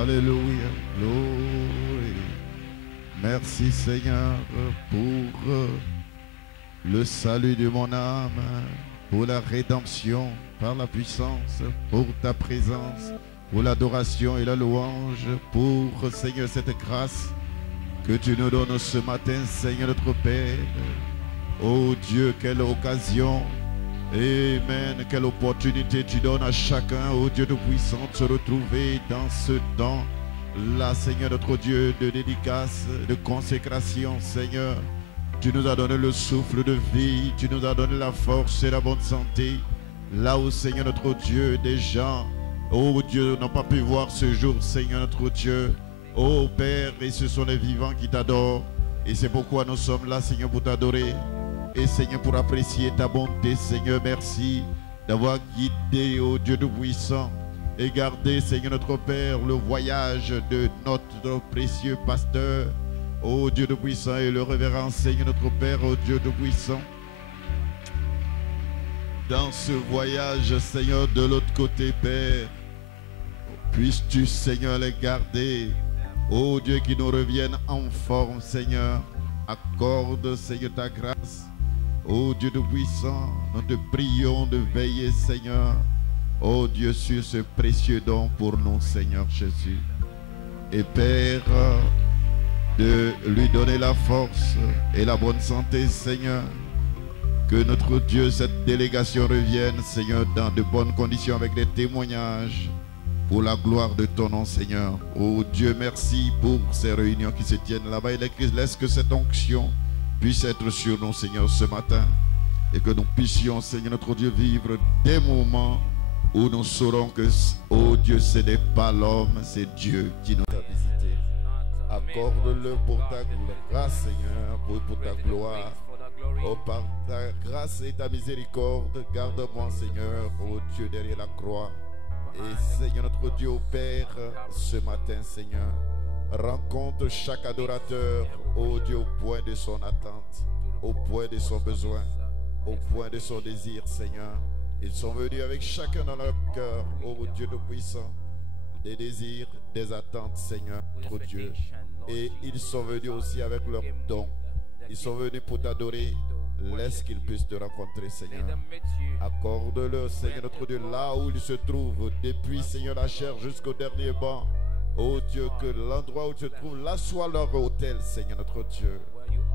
Alléluia, gloire. Merci Seigneur pour le salut de mon âme, pour la rédemption par la puissance, pour ta présence, pour l'adoration et la louange, pour Seigneur cette grâce que tu nous donnes ce matin, Seigneur notre Père. Oh Dieu, quelle occasion, amen, quelle opportunité tu donnes à chacun, oh Dieu Tout-Puissant, de se retrouver dans ce temps là, Seigneur notre Dieu, de dédicace, de consécration, Seigneur. Tu nous as donné le souffle de vie, tu nous as donné la force et la bonne santé. Là où, Seigneur notre Dieu, des gens, oh Dieu, n'ont pas pu voir ce jour, Seigneur notre Dieu. Oh Père, et ce sont les vivants qui t'adorent. Et c'est pourquoi nous sommes là, Seigneur, pour t'adorer. Et Seigneur, pour apprécier ta bonté, Seigneur, merci d'avoir guidé, oh Dieu Tout-Puissant, et gardé, Seigneur notre Père, le voyage de notre précieux pasteur, oh Dieu Tout-Puissant, et le révérend Seigneur notre Père, oh Dieu Tout-Puissant. Dans ce voyage, Seigneur, de l'autre côté, Père, puisses-tu, Seigneur, les garder, oh Dieu, qui nous reviennent en forme, Seigneur. Accorde, Seigneur, ta grâce. Oh Dieu Tout-Puissant, nous te prions de veiller, Seigneur. Oh Dieu, sur ce précieux don pour nous, Seigneur Jésus. Et Père, de lui donner la force et la bonne santé, Seigneur. Que notre Dieu, cette délégation revienne, Seigneur, dans de bonnes conditions avec des témoignages pour la gloire de ton nom, Seigneur. Oh Dieu, merci pour ces réunions qui se tiennent là-bas. Et l'Église, laisse que cette onction puisse être sur nous, Seigneur, ce matin. Et que nous puissions, Seigneur, notre Dieu, vivre des moments où nous saurons que, oh Dieu, ce n'est pas l'homme, c'est Dieu qui nous a visités. Accorde-le pour ta grâce, Seigneur, pour ta gloire. Oh, par ta grâce et ta miséricorde, garde-moi, Seigneur, oh Dieu, derrière la croix. Et Seigneur, notre Dieu, oh Père, ce matin, Seigneur, rencontre chaque adorateur, oh Dieu, au point de son attente, au point de son besoin, au point de son désir, Seigneur. Ils sont venus avec chacun dans leur cœur, oh Dieu Tout-Puissant, des désirs, des attentes, Seigneur, notre Dieu. Et ils sont venus aussi avec leurs dons. Ils sont venus pour t'adorer. Laisse qu'ils puissent te rencontrer, Seigneur. Accorde-leur, Seigneur notre Dieu, là où ils se trouvent, depuis, Seigneur, la chair jusqu'au dernier banc. Oh Dieu, que l'endroit où ils se trouvent, là soit leur hôtel, Seigneur notre Dieu.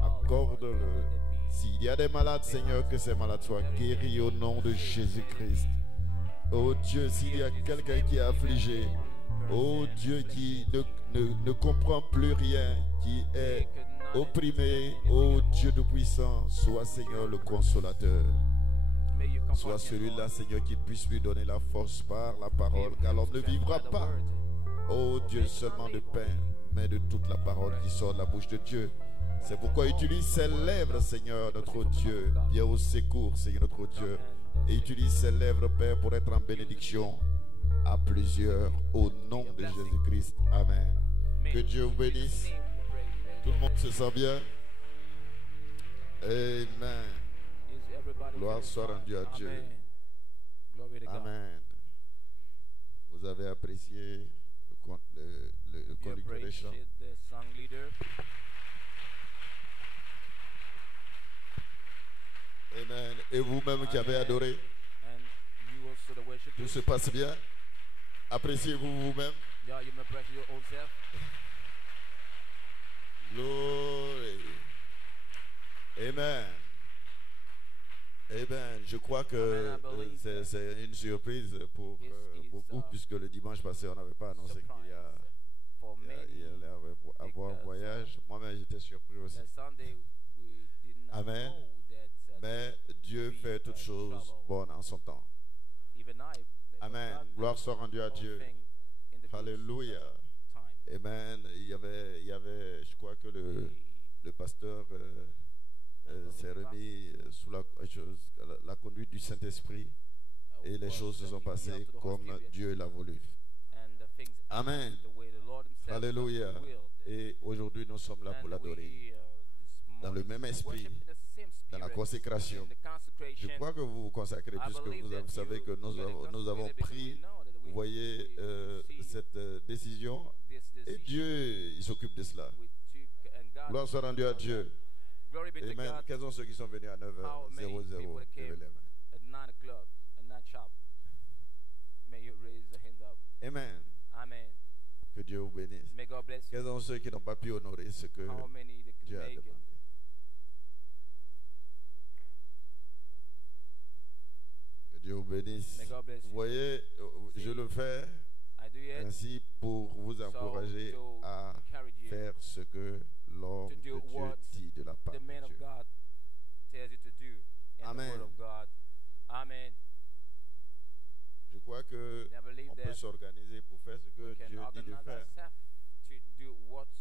Accorde-le. S'il y a des malades, Seigneur, que ces malades soient guéris au nom de Jésus-Christ. Oh Dieu, s'il y a quelqu'un qui est affligé, oh Dieu, qui ne comprend plus rien, qui est opprimé, oh Dieu Tout-Puissant, sois, Seigneur, le consolateur. Sois celui-là, Seigneur, qui puisse lui donner la force par la parole, car l'homme ne vivra pas, oh Dieu, seulement de pain, mais de toute la parole qui sort de la bouche de Dieu. C'est pourquoi utilise ses lèvres, Seigneur, notre Dieu. Viens au secours, Seigneur, notre Dieu. Et utilise ses lèvres, Père, pour être en bénédiction à plusieurs, au nom de Jésus-Christ. Amen. Que Dieu vous bénisse. Tout le monde se sent bien. Amen. Gloire soit rendue à Dieu. Amen. Vous avez apprécié le conducteur des chants. Amen. Et vous-même qui avez adoré, tout se passe bien. Appréciez-vous vous-même. Glory. Amen. Amen. Je crois que c'est une surprise pour beaucoup, puisque le dimanche passé, on n'avait pas annoncé qu'il allait avoir un voyage. Moi-même, j'étais surpris aussi. Amen. Mais Dieu fait toutes choses bonnes en son temps. Amen. Gloire soit rendue à Dieu. Alléluia. Amen. Il y avait, je crois que le pasteur s'est remis sous la conduite du Saint-Esprit et les choses se sont passées comme Dieu l'a voulu. Amen. Alléluia. Et aujourd'hui, nous sommes là pour l'adorer. Dans le même esprit, dans la consécration. Je crois que vous vous consacrez puisque vous savez que nous avons pris, vous voyez, cette décision et Dieu, il s'occupe de cela. Gloire soit rendue à Dieu. Amen. Quels sont ceux qui sont venus à 9h00? Levez les mains. Amen. Que Dieu vous bénisse. Quels sont ceux qui n'ont pas pu honorer ce que Dieu a demandé? Que Dieu vous bénisse. Vous voyez, je le fais ainsi pour vous encourager à faire ce que l'homme de Dieu dit de la part de Dieu. Amen. Je crois qu'on peut s'organiser pour faire ce que Dieu dit de faire.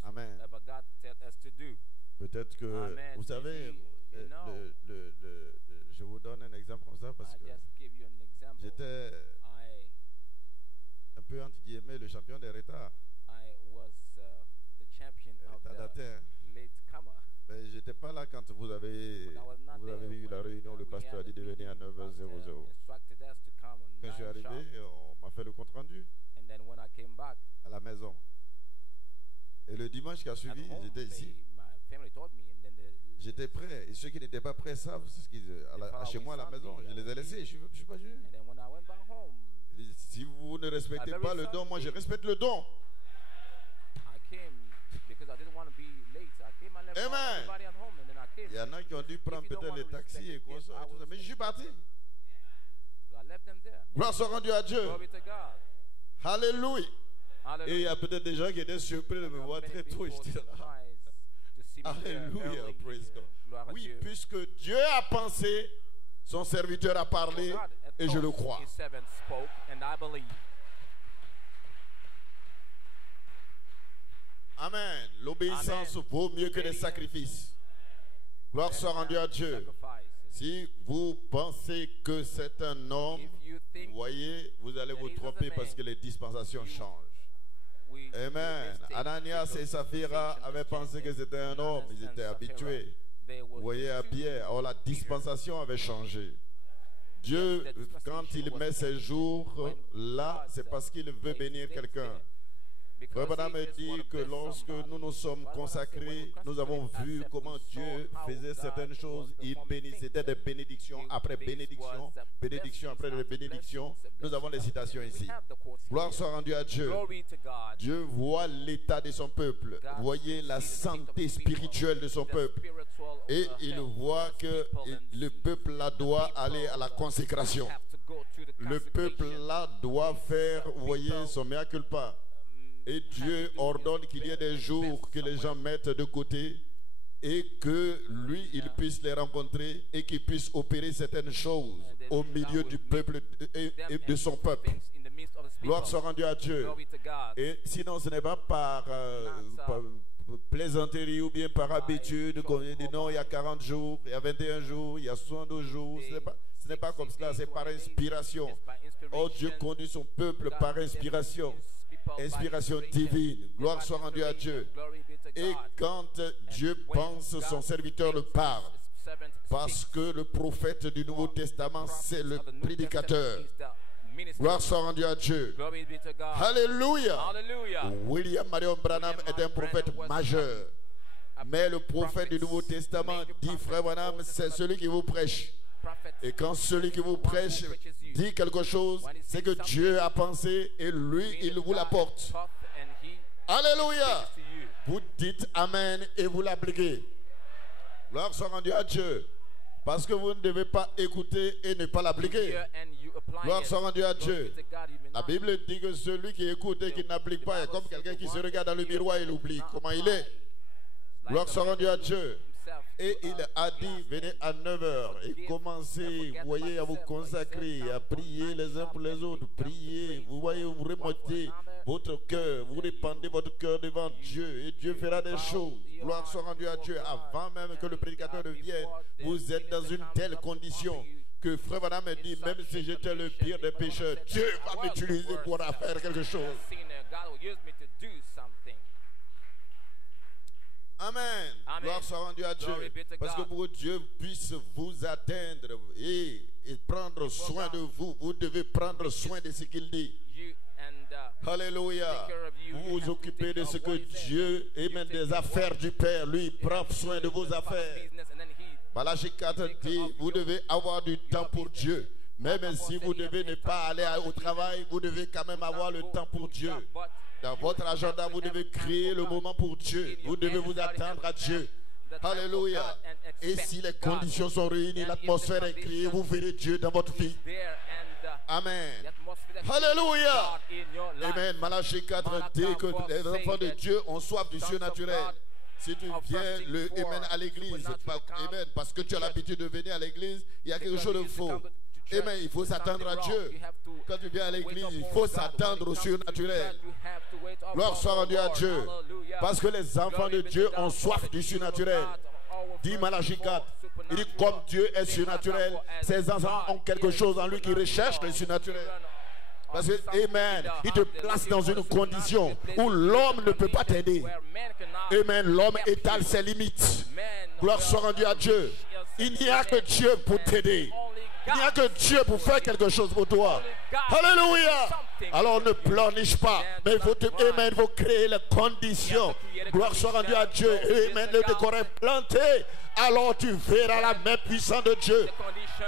Amen. Peut-être que, vous savez, je vous donne un exemple comme ça parce que j'étais un peu, entre guillemets, le champion des retards. Retardataire. Mais je n'étais pas là quand vous avez eu la réunion, le pasteur a dit de venir à 9h00. Quand je suis arrivé, on m'a fait le compte rendu à la maison. Et le dimanche qui a suivi, j'étais ici. J'étais prêt. Et ceux qui n'étaient pas prêts savent ce chez moi à la maison. Je les ai laissés. Je ne suis pas jugé. Si vous ne respectez pas le don, moi je respecte le don. Amen. Il y en a qui ont dû prendre peut-être les taxis et tout ça. Mais je suis parti. Gloire soit rendue à Dieu. Alléluia. Et il y a peut-être des gens qui étaient surpris de me voir très tôt. Alléluia. Praise God. Oui, puisque Dieu a pensé, son serviteur a parlé et je le crois. Amen. L'obéissance vaut mieux que les sacrifices. Gloire soit rendue à Dieu. Si vous pensez que c'est un homme, vous voyez, vous allez vous tromper parce que les dispensations changent. Amen. Ananias et Saphira avaient pensé que c'était un homme. Ils étaient habitués. Vous voyez, à Pierre. Or, la dispensation avait changé. Dieu, quand il met ses jours là, c'est parce qu'il veut bénir quelqu'un. Frère Branham dit que lorsque nous nous sommes consacrés, nous avons vu comment Dieu faisait certaines choses. Il bénissait des bénédictions après bénédiction, bénédiction après bénédiction. Nous avons les citations ici. Gloire soit rendue à Dieu. Dieu voit l'état de son peuple. Voyez la santé spirituelle de son peuple. Et il voit que le peuple là doit aller à la consécration. Le peuple là doit faire, vous voyez, son mea culpa. Et Dieu ordonne qu'il y ait des jours que les gens mettent de côté et que lui, il puisse les rencontrer et qu'il puisse opérer certaines choses au milieu du peuple et de son peuple. Gloire soit rendue à Dieu. Et sinon, ce n'est pas par plaisanterie ou bien par habitude qu'on dit non, il y a 40 jours, il y a 21 jours, il y a 72 jours. Ce n'est pas comme cela, c'est par inspiration. Oh, Dieu conduit son peuple par inspiration. Inspiration divine. Gloire soit rendue à Dieu. Et quand Dieu pense, son serviteur le parle. Parce que le prophète du Nouveau Testament, c'est le prédicateur. Gloire soit rendue à Dieu. Alléluia. William Marion Branham est un prophète majeur. Mais le prophète du Nouveau Testament dit, frère Branham, c'est celui qui vous prêche. Et quand celui qui vous prêche dit quelque chose, c'est que Dieu a pensé et lui, il vous l'apporte. Alléluia. Vous dites Amen et vous l'appliquez. Gloire soit rendue à Dieu. Parce que vous ne devez pas écouter et ne pas l'appliquer. Gloire soit rendue à Dieu. La Bible dit que celui qui écoute et qui n'applique pas est comme quelqu'un qui se regarde dans le miroir et il oublie comment il est. Gloire soit rendue à Dieu. Et il a dit, venez à 9h et commencez, vous voyez, à vous consacrer, à prier les uns pour les autres. Priez, vous voyez, vous remontez votre cœur, vous répandez votre cœur devant Dieu et Dieu fera des choses. Gloire soit rendue à Dieu. Avant même que le prédicateur ne vienne, vous êtes dans une telle condition que Frère Branham me dit, même si j'étais le pire des pécheurs, Dieu va m'utiliser pour faire quelque chose. Amen. Gloire soit rendue à Dieu. Parce que pour que Dieu puisse vous atteindre et prendre soin de vous, vous devez prendre soin de ce qu'il dit. Alléluia. Vous vous occupez de ce que Dieu émet des affaires du Père. Lui, il prend soin de vos affaires. Malachie 4 dit, vous devez avoir du temps pour Dieu. Même si vous devez ne pas aller au travail, vous devez quand même avoir le temps pour Dieu. Dans votre agenda, vous devez créer le moment pour Dieu. Vous devez vous attendre à Dieu. Alléluia. Et si les conditions sont réunies, l'atmosphère est créée, vous verrez Dieu dans votre vie. Amen. Alléluia. Amen. Malachie 4 dit que les enfants de Dieu ont soif du surnaturel. Si tu viens à l'église, amen, parce que tu as l'habitude de venir à l'église, il y a quelque chose de faux. Amen, il faut s'attendre à Dieu. Quand tu viens à l'église, il faut s'attendre au surnaturel. Gloire soit rendue à Dieu. Parce que les enfants de Dieu ont soif du surnaturel. Dit Malachie 4. Il dit comme Dieu est surnaturel, ses enfants ont quelque chose en lui qui recherche le surnaturel. Parce que, amen, il te place dans une condition où l'homme ne peut pas t'aider. Amen, l'homme étale ses limites. Gloire soit rendue à Dieu. Il n'y a que Dieu pour t'aider. Il n'y a que Dieu pour faire quelque chose pour toi. Alléluia. Alors ne pleurniche pas. Mais il faut, amen, il faut créer les conditions. Gloire soit rendue à Dieu. Amen, le décor est planté. Alors tu verras la main puissante de Dieu.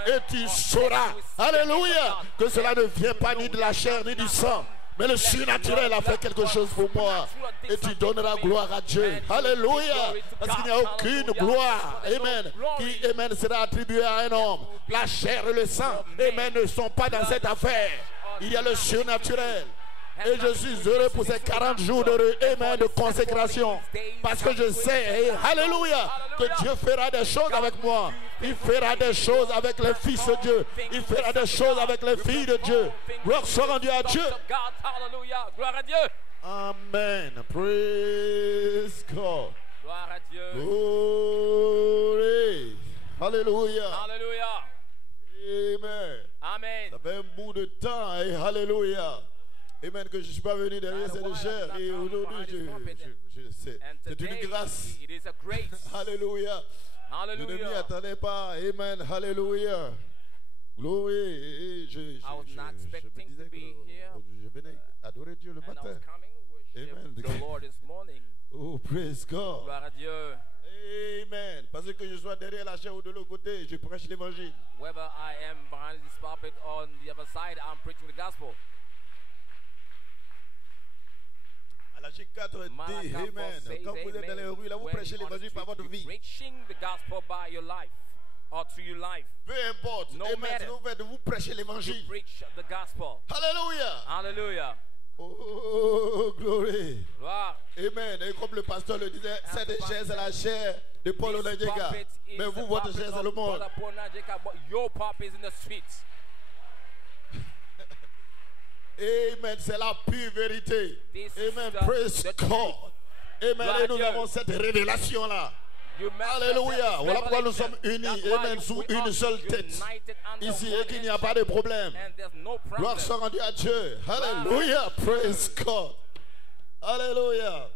Et tu sauras, alléluia, que cela ne vient pas ni de la chair ni du sang. Mais le surnaturel a fait quelque chose pour moi. Et tu donneras gloire à Dieu. Alléluia. Parce qu'il n'y a aucune gloire, amen, qui, amen, sera attribuée à un homme. La chair et le sang, amen, ne sont pas dans cette affaire. Il y a le surnaturel. Et je suis heureux pour ces 40 jours de consécration. Parce que je sais, alléluia, que Dieu fera des choses avec moi. Il fera des choses avec les fils de Dieu. Il fera des choses avec les filles de Dieu. Gloire soit rendue à Dieu. Amen. Praise God. Gloire à Dieu. Glory. Alléluia. Alléluia. Amen. Amen. Ça fait un bout de temps. Et alléluia. Amen, que je ne suis pas venu derrière cette chair. Et aujourd'hui, c'est une grâce. Alléluia. Je ne m'y attendais pas. Amen. Alléluia. Glory. Je me disais que je venais adorer Dieu le matin. worship Amen. the Lord this morning. Oh, praise God. Gloire à Dieu. Amen. Parce que je sois derrière la chair ou de l'autre côté, je prêche l'évangile. Whether I am behind this pulpit or on the other side, I'm preaching the gospel. Malachi 4 dit, Malachi 4 Amen. says, Quand vous êtes dans les amen. rues, là, vous When prêchez on the l'évangile par street, votre you're vie. preaching the gospel by your life or through your life. Peu importe. No Amen. matter. Ce que vous faites, vous prêchez You l'évangile. preach the gospel. Alléluia. Hallelujah. Oh, glory. Gloire. Amen. Et comme le pasteur le disait, cette chair, c'est la chair de Paul This Onadieka. pulpit is Mais the vous, votre pulpit chair, c'est of le monde. Brother Paul Onadieka, but your pulpit is in the streets. Amen. C'est la pure vérité. This is Amen. the Praise truth. God. Amen. Gloire Et à nous Dieu. avons cette révélation-là. You must Alléluia. accept this Voilà pourquoi nous revelation. sommes unis. That's why Amen. Sous we are une seule tête. united under Ici, one et qu'il n'y a head pas de problème. and there's no problem. Gloire soit rendue à Dieu. Alléluia. Praise God. Alléluia.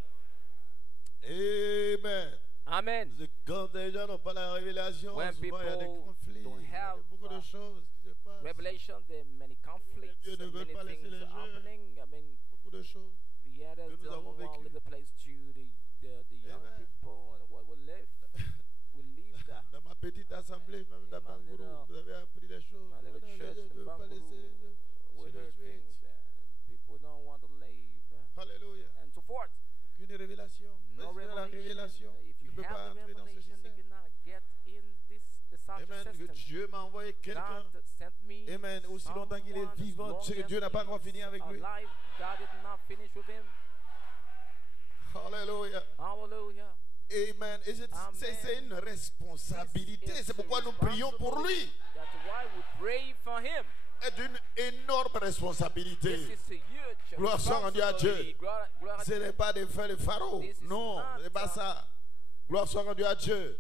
Amen. Amen. Quand les gens n'ont pas la révélation, When souvent il y a des people conflits. don't Il y a have, beaucoup de choses qui se passent. Revelation, there are many conflicts Dieu ne and veut many pas laisser things les are jeux. happening. I mean, Beaucoup de choses. the others nous don't avons want to vécu. leave the place to the young Amen. people and what will live. We leave that. Dans ma petite assemblée, même dans my Bangourou, little- vous avez appris des choses. My little Non, church Dieu ne in veut pas laisser Banguru, we sur le heard suite. things that people don't want to leave Alléluia. and so forth. Aucune révélation. No Mais c'est la révélation. If Tu you ne peux have pas the entrer dans ce revelation, you système. cannot get in the such Amen. a Que system. Dieu m'a envoyé quelqu'un. God sent me. Amen. Aussi longtemps qu'il est someone, vivant, as long tu sais que as Dieu n'a pas he encore fini is avec lui. alive, God did not finish with him. Alléluia. Hallelujah. Amen. Et c'est une responsabilité. This is C'est pourquoi nous prions pour lui. That's why we pray for him. C'est une énorme responsabilité. This is a huge Gloire soit rendue à Dieu. responsibility. Gloire à Ce Dieu. n'est pas de faire le pharaon. This is Non, not, ce n'est pas ça. Gloire soit rendue à Dieu.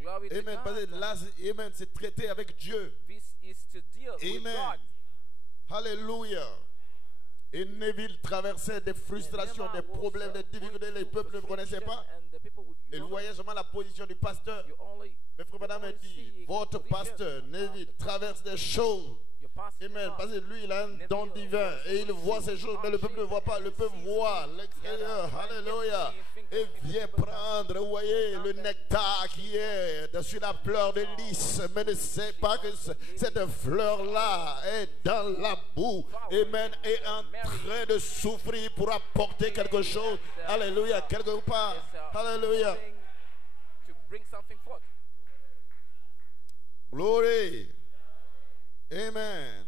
Glory to Amen. Parce que God. là, amen, c'est traité avec Dieu. This is to deal with Amen. God. Alléluia. Et Neville traversait des frustrations, des problèmes, des difficultés. Les peuples ne connaissaient pas. Ils voyaient seulement la position du pasteur. Mais frère Madame a dit, votre pasteur, Neville, traverse des choses. Amen. Parce que lui, il a un don divin et il voit ces choses, mais le peuple ne voit pas. Le peuple voit l'extérieur. Alléluia. Et vient prendre, vous voyez, le nectar qui est dessus la fleur de lys. Mais ne sait pas que cette fleur-là est dans la boue. Amen. Est en train de souffrir pour apporter quelque chose. Alléluia. Quelque part. Alléluia. Glory. Amen.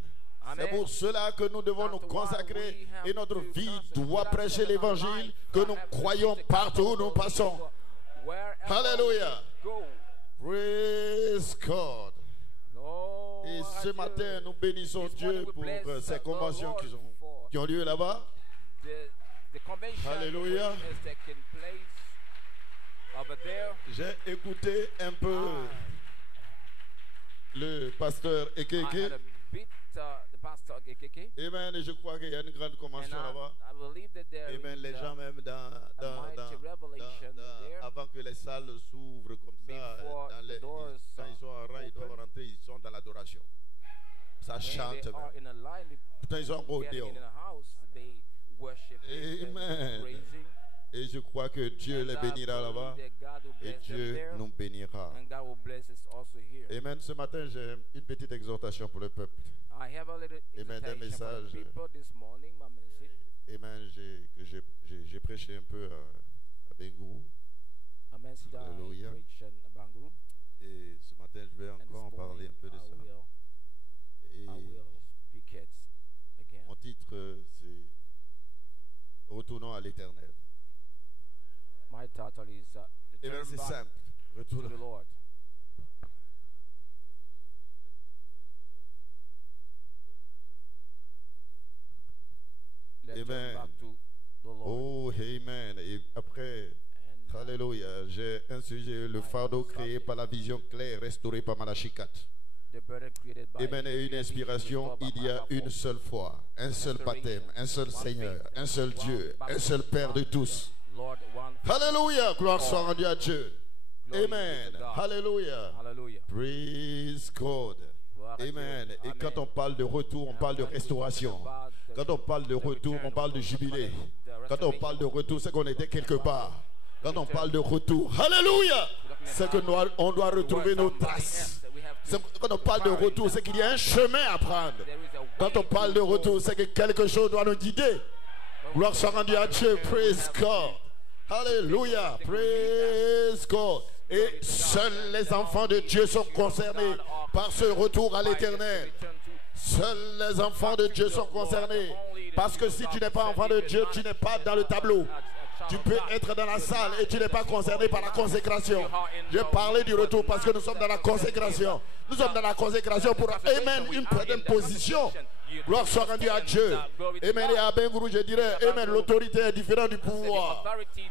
C'est pour cela que nous devons nous consacrer et notre vie doit prêcher l'évangile que nous croyons partout où nous passons. Alléluia. Praise God. Et ce matin, nous bénissons Dieu pour ces conventions qui ont lieu là-bas. Alléluia. J'ai écouté un peu le pasteur Ekeke. Amen. Et je crois qu'il y a une grande convention là-bas. Amen. Les gens même avant que les salles s'ouvrent comme ça, quand ils sont en rang, ils doivent rentrer, ils sont dans l'adoration. Ça chante même. Pourtant, ils sont encore dehors. Amen. Et je crois que Dieu les bénira là-bas. Et Dieu nous bénira. Amen. Ce matin, j'ai une petite exhortation pour le peuple. Amen. Un message. Amen. J'ai prêché un peu à Bengourou. Alléluia. Et ce matin, je vais encore en parler un peu de ça. Et mon titre, c'est Retournons à l'éternel. My title is Amen. C'est simple. to the Retournons. Lord. Let's turn Amen. back to the Lord. Oh, amen. Et après, And alléluia, j'ai un sujet, le fardeau créé par la vision claire, restauré par Malachi 4. the burden created by Amen. Et une inspiration, il y a une seule foi, un seul baptême, un seul Seigneur, un seul Dieu, un seul Père de tous. Lord, one. Alléluia, gloire soit rendue à Dieu. Glory Amen. to God. Alléluia. Hallelujah. Praise God. Gloire à Dieu. Amen. Et Amen. quand on parle de retour, on parle de restauration. Quand on parle de retour, on parle de jubilé. Quand on parle de retour, c'est qu'on était quelque part. Quand on parle de retour, alléluia, c'est que on doit retrouver nos traces. Quand on parle de retour, c'est qu'il y a un chemin à prendre. Quand on parle de retour, c'est que quelque chose doit nous guider. Gloire soit rendue à Dieu. Praise God. Alléluia. Praise God. Et seuls les enfants de Dieu sont concernés par ce retour à l'éternel. Seuls les enfants de Dieu sont concernés. Parce que si tu n'es pas enfant de Dieu, tu n'es pas dans le tableau. Tu peux être dans la salle et tu n'es pas concerné par la consécration. Je parlais du retour parce que nous sommes dans la consécration. Nous sommes dans la consécration pour amen, une certaine position. Gloire soit rendue à Dieu. Amen. Et à Bengourou, je dirais, amen, l'autorité est différente du pouvoir.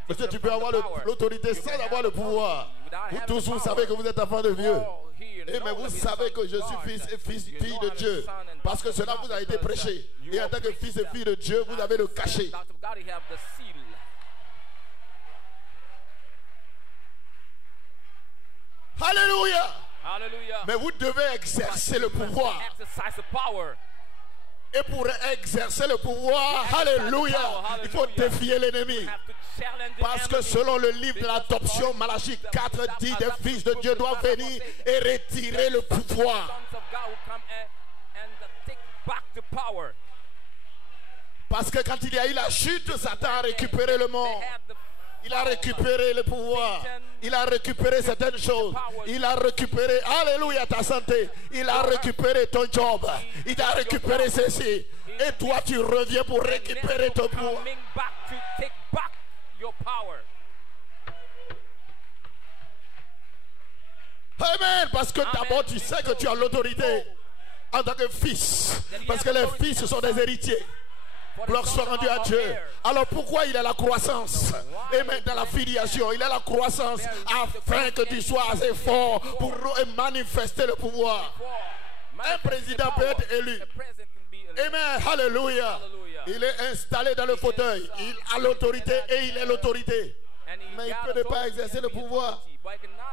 Parce que tu peux avoir l'autorité sans avoir le pouvoir. Vous tous, vous savez que vous êtes enfant de Dieu. Amen. Vous savez que je suis fille de Dieu. Parce que cela vous a été prêché. Et en tant que fils et fille de Dieu, vous avez le cachet. Alléluia. Mais vous devez exercer le pouvoir. Et pour exercer le pouvoir, alléluia, il faut défier l'ennemi. Parce que selon le livre de l'adoption, Malachie 4 dit, des fils de Dieu doivent venir et retirer le pouvoir. Parce que quand il y a eu la chute, Satan a récupéré le monde. Il a récupéré le pouvoir. Il a récupéré certaines choses. Il a récupéré, alléluia, ta santé. Il a récupéré ton job. Il a récupéré ceci. Et toi, tu reviens pour récupérer ton pouvoir. Amen. Parce que d'abord, tu sais que tu as l'autorité en tant que fils. Parce que les fils sont des héritiers. Gloire soit rendue à Dieu. Alors pourquoi il a la croissance? Et même dans la filiation, il a la croissance afin que tu sois assez fort pour manifester le pouvoir. Un président peut être élu. Amen. Alléluia. Il est installé dans le fauteuil. Il a l'autorité et il est l'autorité. Mais il peut ne pas exercer le pouvoir.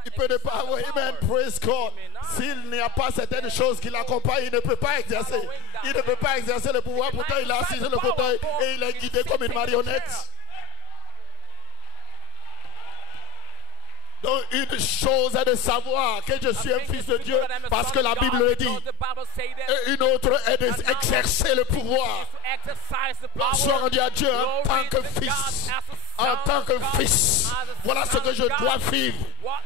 Il peut ne pas avoir, amen, praise God. S'il n'y a pas certaines choses qui l'accompagnent, il ne peut pas exercer. Il ne peut pas exercer le pouvoir. Pourtant, il est assis sur le fauteuil et il est guidé comme une marionnette. Donc une chose est de savoir que je suis un fils de Dieu parce que la Bible le dit. Et une autre est d'exercer le pouvoir. Soit rendu à Dieu en tant que fils. En tant que fils. Voilà ce que je dois vivre.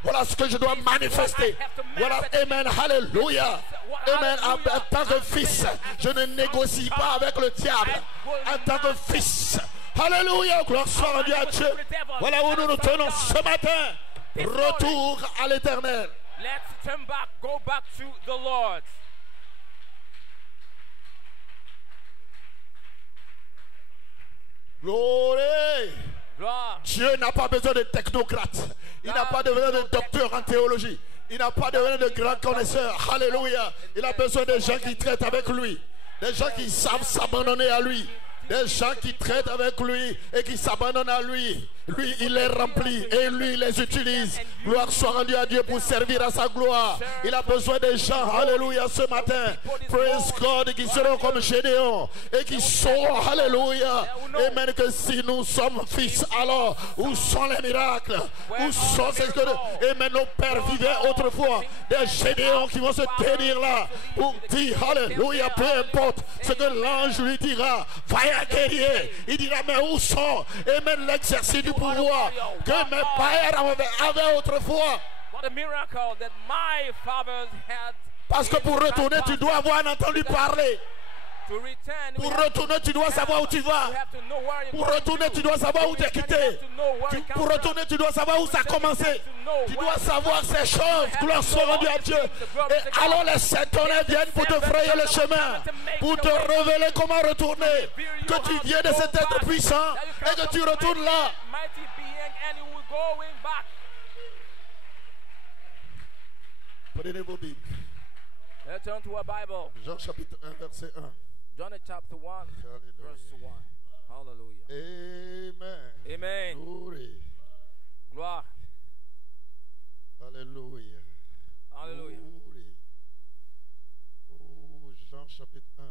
Voilà ce que je dois manifester. Voilà, amen, alléluia. Amen, en tant que fils. Je ne négocie pas avec le diable. En tant que fils. Alléluia, gloire soit rendue à Dieu. Voilà où nous nous tenons ce matin. Retour à l'éternel. Let's turn back, go back to the Lord. Gloire. Dieu n'a pas besoin de technocrates. Il n'a pas besoin de docteurs en théologie. Il n'a pas besoin de grands connaisseurs. Alléluia. Il a besoin de gens qui traitent avec lui. Des gens qui savent s'abandonner à lui. Des gens qui traitent avec lui et qui s'abandonnent à lui. Lui, il les remplit et lui, il les utilise. Gloire soit rendue à Dieu pour servir à sa gloire. Il a besoin des gens, alléluia, ce matin. Praise God, qui seront comme Gédéon et qui sauront, alléluia. Amen, que si nous sommes fils, alors où sont les miracles? Où sont ces que amen, nos pères vivaient autrefois? Des Gédéons qui vont se tenir là pour dire, alléluia, peu importe ce que l'ange lui dira. Vaillant guerrier, il dira, mais où sont, amen, l'exercice du pouvoir que mes pères avaient autrefois. Parce que pour retourner, tu dois avoir entendu parler. Pour retourner, tu dois savoir où tu vas. Pour retourner, tu dois savoir où tu es quitté. Pour retourner, tu dois savoir où ça a commencé. Tu dois savoir ces choses. Gloire soit rendue à Dieu. Et alors les saints-tonnerres viennent pour te frayer le chemin, pour te révéler comment retourner. Que tu viens de cet être puissant et que tu retournes là. Prenez vos Bibles. Let's turn to our Bible. Jean chapitre 1, verset 1. John chapter 1, verse 1. Hallelujah. Amen. Amen. Glory. Gloire. Alléluia. Hallelujah. Glory. Oh, Jean chapitre 1.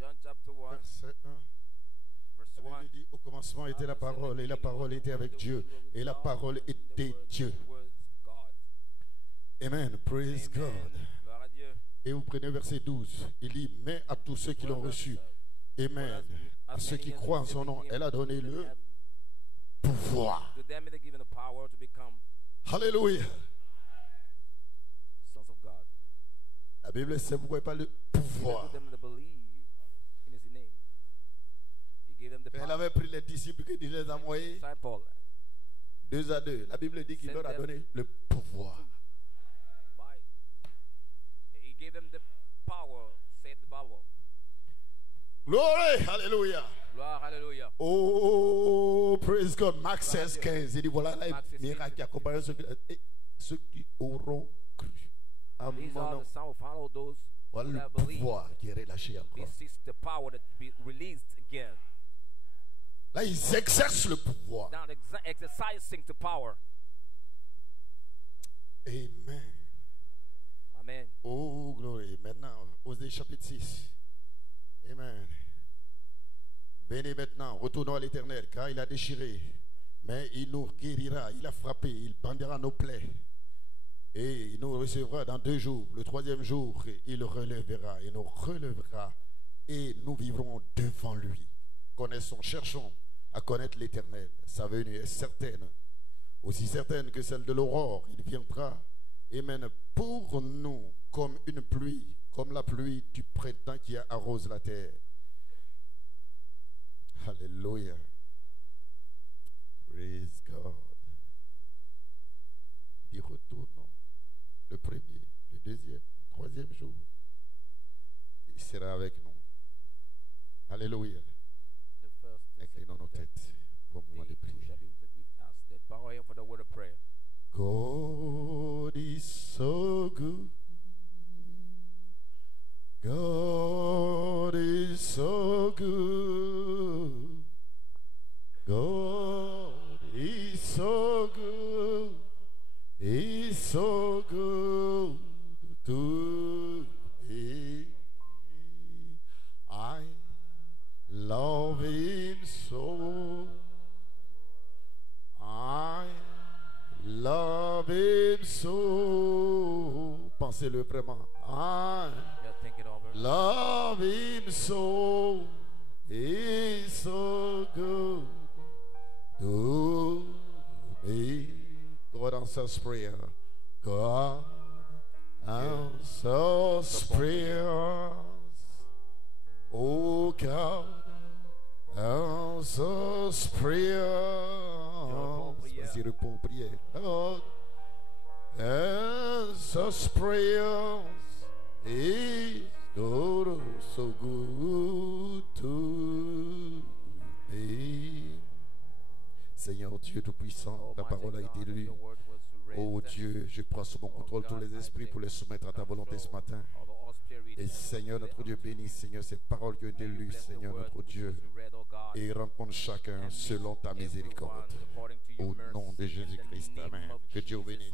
John chapter 1, Verset 1. verse La 1. Bible dit Au commencement était la parole, et la parole était avec Dieu, et la parole était Dieu. was God. Amen. Praise God. Gloire à Dieu. Et vous prenez verset 12. Il dit, mais à tous ceux qui l'ont reçu, Amen, à ceux qui croient en son nom, elle a donné le pouvoir. To them is given the power to become Alléluia. sons of God. La Bible, c'est pourquoi pas le pouvoir. To them that believe in His name. He gave them the Elle power. avait pris les disciples qu'il les a envoyés Disciple. 2 à 2. La Bible dit qu'il leur a donné le pouvoir. By. He gave them the power, said the Bible. Glory. Alléluia. Gloire, hallelujah. Oh, praise God. Marc 16, Dieu. 15. Il dit voilà les Marc 16, miracles qui accompagnent ceux qui auront cru. À These mon are nom. the sound of follow those Voilà who le have believed. pouvoir qui est relâché encore. This is the power that be released again. Là, ils exercent le pouvoir. Now exercising the power. Amen. Amen. Oh, glory. Maintenant, Osée chapitre 6. Amen. Venez maintenant, retournons à l'Éternel, car il a déchiré, mais il nous guérira, il a frappé, il bandera nos plaies. Et il nous recevra dans 2 jours. Le 3e jour, il relèvera, et nous relèvera, et nous vivrons devant lui. Connaissons, cherchons à connaître l'Éternel. Sa venue est certaine, aussi certaine que celle de l'aurore. Il viendra, amen, pour nous comme une pluie, comme la pluie du printemps qui arrose la terre. Alléluia. Praise God. Il retourne le 1er, le 2e, le 3e jour. Il sera avec nous. Alléluia. The first, the Inclinons nos second, têtes pour le moment de the two prière. shall be with us. The power here for the word of prayer. God is so good. God is so good. God is so good. He's so good to me. I love him so. I love him so. Pensez-le vraiment. I Just think it over. love him so. He's so good to me. God answers prayer. God answers prayers. Oh God answers prayers. Vas-y, réponds aux prières. God answers prayers. He's good, so good to me. Seigneur Dieu Tout-Puissant, ta parole a été lue. Oh Dieu, je prends sous mon contrôle tous les esprits pour les soumettre à ta volonté ce matin. Et Seigneur, notre Dieu, bénis, Seigneur, ces paroles qui ont été lues, Seigneur, notre Dieu. Et rencontre chacun selon ta miséricorde. Au nom de Jésus-Christ, Amen. Que Dieu vous bénisse.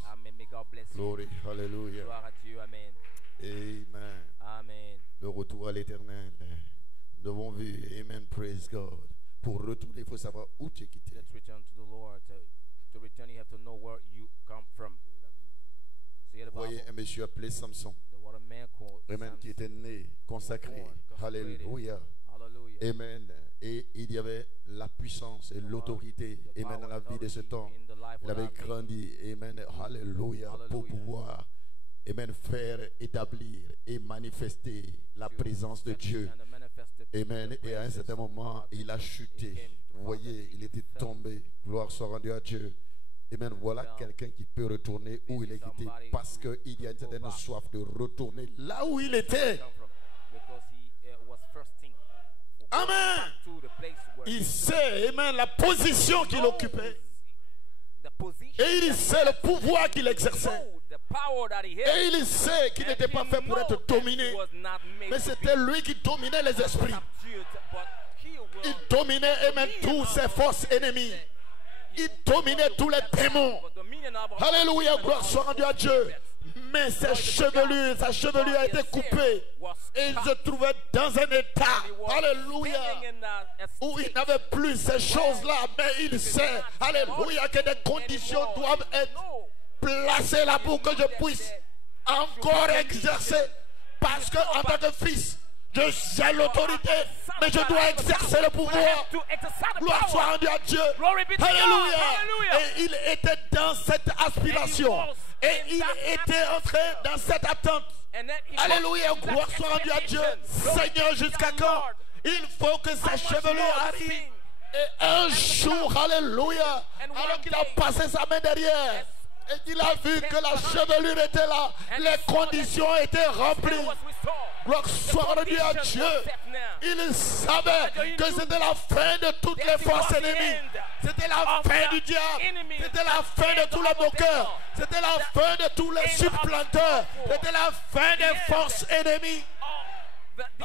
Glory, Alléluia. Gloire à Dieu, Amen. Amen. Amen. Le retour à l'éternel. Nous avons vu, Amen, praise God. Pour retourner, il faut savoir où tu es quitté. Let's return to the Lord. To return, you have to know where you come from. See the Vous voyez Bible. un monsieur appelé Samson, The what a man called Amen, qui était né, consacré. Alléluia. Hallelujah. Amen. Et il y avait la puissance et l'autorité, Amen, dans la vie de ce temps. Il avait grandi, Amen, Alléluia, pour pouvoir, Amen, faire établir et manifester la présence de Dieu. Amen. Et à un certain moment, il a chuté. Vous voyez, il était tombé. Gloire soit rendue à Dieu. Amen. Voilà quelqu'un qui peut retourner où il est quitté parce qu'il y a une certaine soif de retourner là où il était. Amen. Il sait, Amen, la position qu'il occupait. Et il sait le pouvoir qu'il exerçait. Et il sait qu'il n'était pas fait pour être dominé. Mais c'était lui qui dominait les esprits. Il dominait, Amen, tous ses forces ennemies. Il dominait tous les démons. Alléluia, gloire soit rendue à Dieu. Mais sa chevelure a été coupée. Et il se trouvait dans un état, alléluia, où il n'avait plus ces choses-là. Mais il sait, alléluia, que des conditions doivent être placées là pour que je puisse encore exercer. Parce qu'en tant que fils, j'ai l'autorité, mais je dois exercer le pouvoir. Gloire soit rendue à Dieu. Alléluia. Et il était dans cette aspiration. Et il était entré dans cette attente. Alléluia. Gloire soit rendue à Dieu. Seigneur, jusqu'à quand? Il faut que sa chevelure arrive. Et un jour, alléluia, alors qu'il a passé sa main derrière, et qu'il a vu que la chevelure était là, les conditions étaient remplies. Gloire soit rendue à Dieu. Il savait que c'était la fin de toutes les forces ennemies. C'était la fin du diable. C'était la fin de tous les moqueurs. C'était la fin de tous les supplanteurs. C'était la fin des forces ennemies.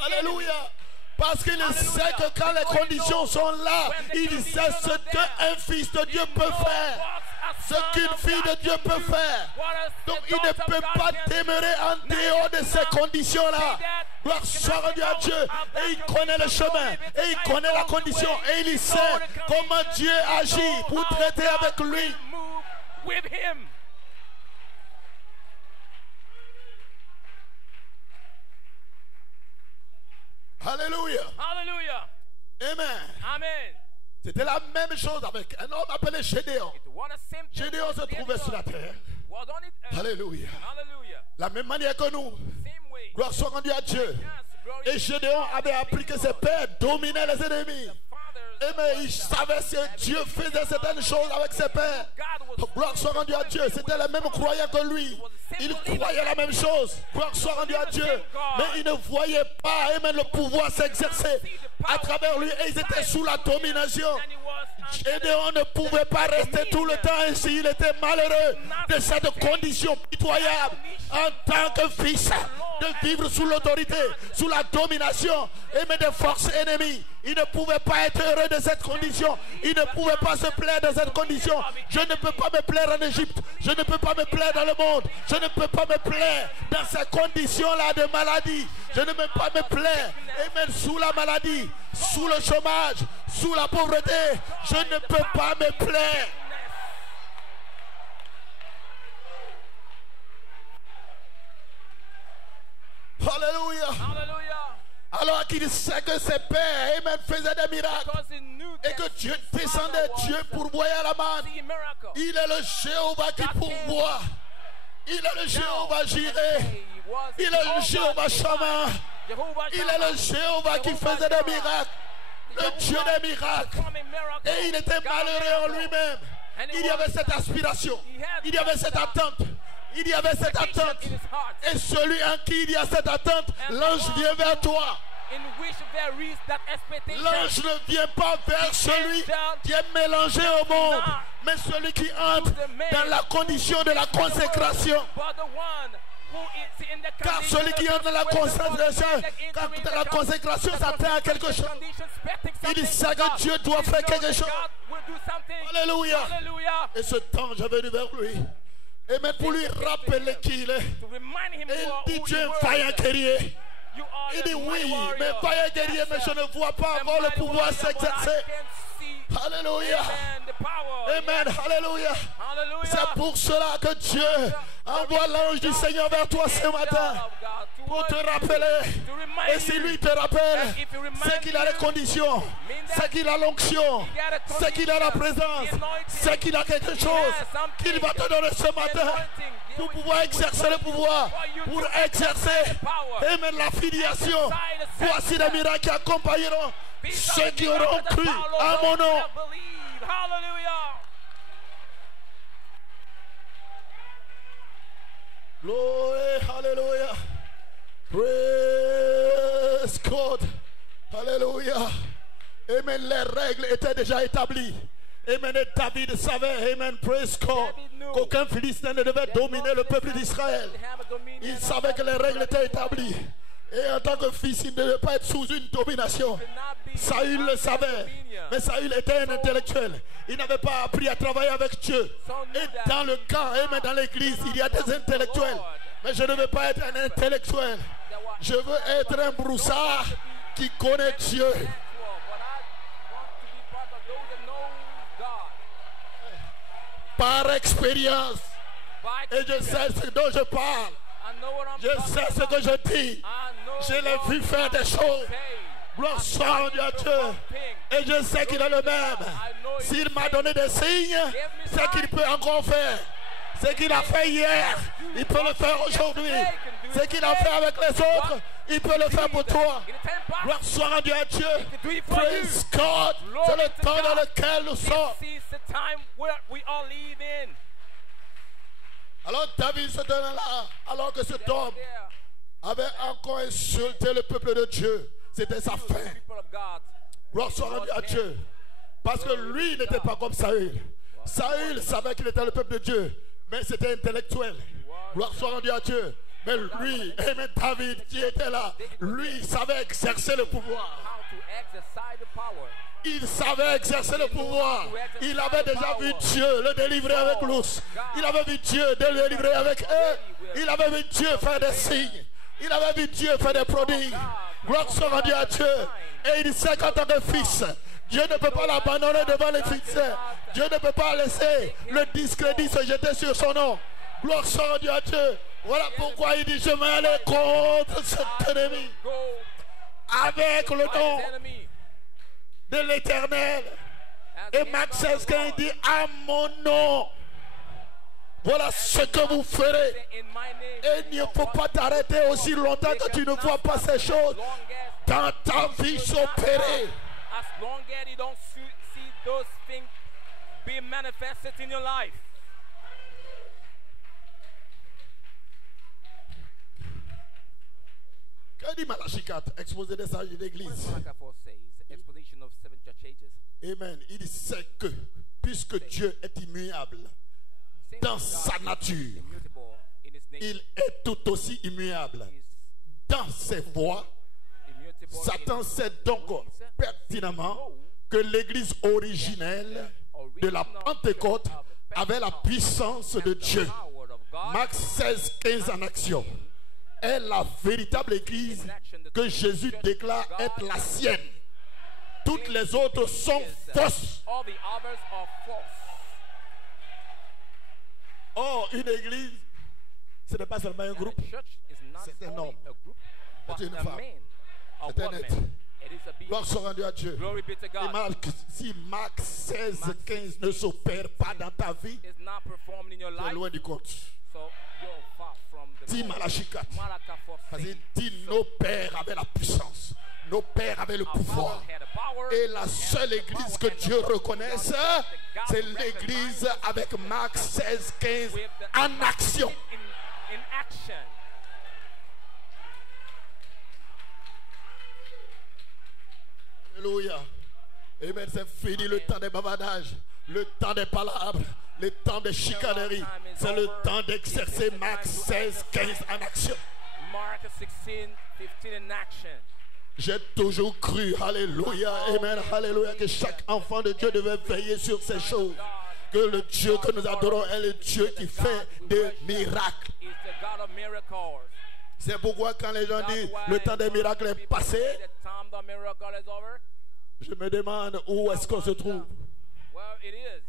Alléluia. Parce qu'il sait que quand les conditions sont là, il sait ce qu'un fils de Dieu peut faire. Ce qu'une fille de Dieu peut faire. Donc il ne peut pas demeurer en dehors de ces conditions-là. Gloire soit rendue à Dieu. Et il connaît le chemin. Et il connaît la condition. Et il sait comment Dieu agit pour traiter avec lui. Alléluia. Hallelujah. Amen. Amen. C'était la même chose avec un homme appelé Gédéon. Gédéon se trouvait sur la terre. Alléluia. La même manière que nous. Gloire soit rendue à Dieu. Et Gédéon avait appris que ses pères dominaient les ennemis. Et mais il savait que Dieu faisait certaines choses avec ses pères. Gloire soit rendue à Dieu. C'était les mêmes croyants que lui. Il croyait la même chose. Gloire soit rendue à Dieu. Mais il ne voyait pas le pouvoir s'exercer à travers lui. Et ils étaient sous la domination. Gédéon ne pouvait pas rester tout le temps ainsi. Il était malheureux de cette condition pitoyable en tant que fils, de vivre sous l'autorité, sous la domination et des forces ennemies. Il ne pouvait pas être heureux de cette condition. Il ne pouvait pas se plaire de cette condition. Je ne peux pas me plaire en Égypte. Je ne peux pas me plaire dans le monde. Je ne peux pas me plaire dans ces conditions-là de maladie. Je ne peux pas me plaire. Et même sous la maladie, sous le chômage, sous la pauvreté, je ne peux pas me plaire. Alléluia. Alors qu'il sait que ses pères faisaient des miracles et que Dieu descendait, Dieu pourvoyait la manne. Il est le Jéhovah qui pourvoit. Il est le Jéhovah Jireh. Il est le Jéhovah Shammah. Il est le Jéhovah qui faisait des miracles. Le Dieu des miracles. Et il était malheureux en lui-même. Il y avait cette aspiration. Il y avait cette attente. Il y avait cette attente. Et celui en qui il y a cette attente, l'ange vient vers toi. L'ange ne vient pas vers celui qui est mélangé au monde, mais celui qui entre dans la condition de la consécration. Car celui qui entre dans la consécration, s'attend à quelque chose. Il sait que Dieu doit faire quelque chose. Alléluia. Et ce temps, j'ai venu vers lui. Et même pour lui rappeler qui il est. Et il dit, Dieu est un vaillant guerrier. Il dit oui, mais vaillant guerrier, mais je ne vois pas encore le pouvoir s'exercer. Alléluia. Amen. Alléluia. C'est pour cela que Dieu envoie l'ange du Seigneur vers toi ce matin. Pour te rappeler. Et si lui te rappelle, c'est qu'il a les conditions. C'est qu'il a l'onction. C'est qu'il a la présence. C'est qu'il a quelque chose qu'il va te donner ce matin. Pour pouvoir exercer le pouvoir. Pour exercer. Amen. La filiation. Voici les miracles qui accompagneront ceux qui auront cru à mon nom. Glory, hallelujah. Praise God. Hallelujah. Amen. Les règles étaient déjà établies. Amen. Et David savait, amen, praise God, qu'aucun Philistin ne devait dominer le peuple d'Israël. Il savait que les règles étaient établies. Et en tant que fils, il ne devait pas être sous une domination. Saül le savait. Mais Saül était un intellectuel. Il n'avait pas appris à travailler avec Dieu. Et dans le camp, et même dans l'église, il y a des intellectuels. Mais je ne veux pas être un intellectuel. Je veux être un broussard qui connaît Dieu. Par expérience. Et je sais ce dont je parle. Je sais ce que je dis. Je l'ai vu faire des choses. Gloire soit à Dieu. Et je sais qu'il est le même. S'il m'a donné des signes, c'est qu'il peut encore faire. Ce qu'il a fait hier, il peut le faire aujourd'hui. Ce qu'il a fait avec les autres, il peut le faire pour toi. Gloire soit rendue à Dieu. Praise God. C'est le temps dans lequel nous sommes. Alors David se donne là, alors que cet homme avait encore insulté le peuple de Dieu. C'était sa fin. Gloire soit rendue à Dieu. Parce que lui n'était pas comme Saül. Saül savait qu'il était le peuple de Dieu, mais c'était intellectuel. Gloire soit rendue à Dieu. Mais lui, et même David qui était là, lui savait exercer le pouvoir. Il savait exercer le pouvoir. Il avait déjà vu Dieu le délivrer avec l'ours. Il avait vu Dieu le délivrer avec eux. Il avait vu Dieu faire des signes. Il avait vu Dieu faire des prodiges. Gloire soit rendue à Dieu. Et il sait qu'en tant que fils, Dieu ne peut pas l'abandonner devant les fils. Dieu ne peut pas laisser le discrédit se jeter sur son nom. Gloire soit rendue à Dieu. Voilà pourquoi il dit: je vais aller contre cet ennemi avec le nom de l'Éternel. Et Marc 16, quand il dit: à mon nom, voilà ce que vous ferez. Et il ne faut pas t'arrêter aussi longtemps que tu ne vois pas ces choses dans ta vie s'opérer. As long as you don't see those things be manifested in your life. Que dit Malachie 4, exposé des sages d'église? Exposition of 7 church ages. Amen. Il dit: c'est que, puisque Dieu est immuable dans sa nature, il est tout aussi immuable dans ses voies. Satan sait donc pertinemment que l'église originelle de la Pentecôte avait la puissance de Dieu. Marc 16, 15 en action est la véritable église que Jésus déclare être la sienne. Toutes les autres sont fausses. Oh, une église, ce n'est pas seulement un groupe, c'est un homme, c'est une femme, c'est un être. Gloire soit rendue à Dieu. Et si Marc 16, 15 ne s'opère pas dans ta vie, tu es loin du compte. Dis Malachie 4. Vas-y, dis: nos pères avaient la puissance. Nos pères avaient le pouvoir. Et la seule église que Dieu reconnaisse, c'est l'église avec Marc 16, 15 en action. Alléluia. Amen. C'est fini le temps des bavardages, le temps des palabres, le temps des chicaneries. C'est le temps d'exercer Marc 16, 15 en action. Mark 16, 15 in action. J'ai toujours cru, alléluia, amen, alléluia, que chaque enfant de Dieu devait veiller sur ces choses. Que le Dieu que nous adorons est le Dieu qui fait des miracles. C'est pourquoi quand les gens disent le temps des miracles est passé, je me demande où est-ce qu'on se trouve.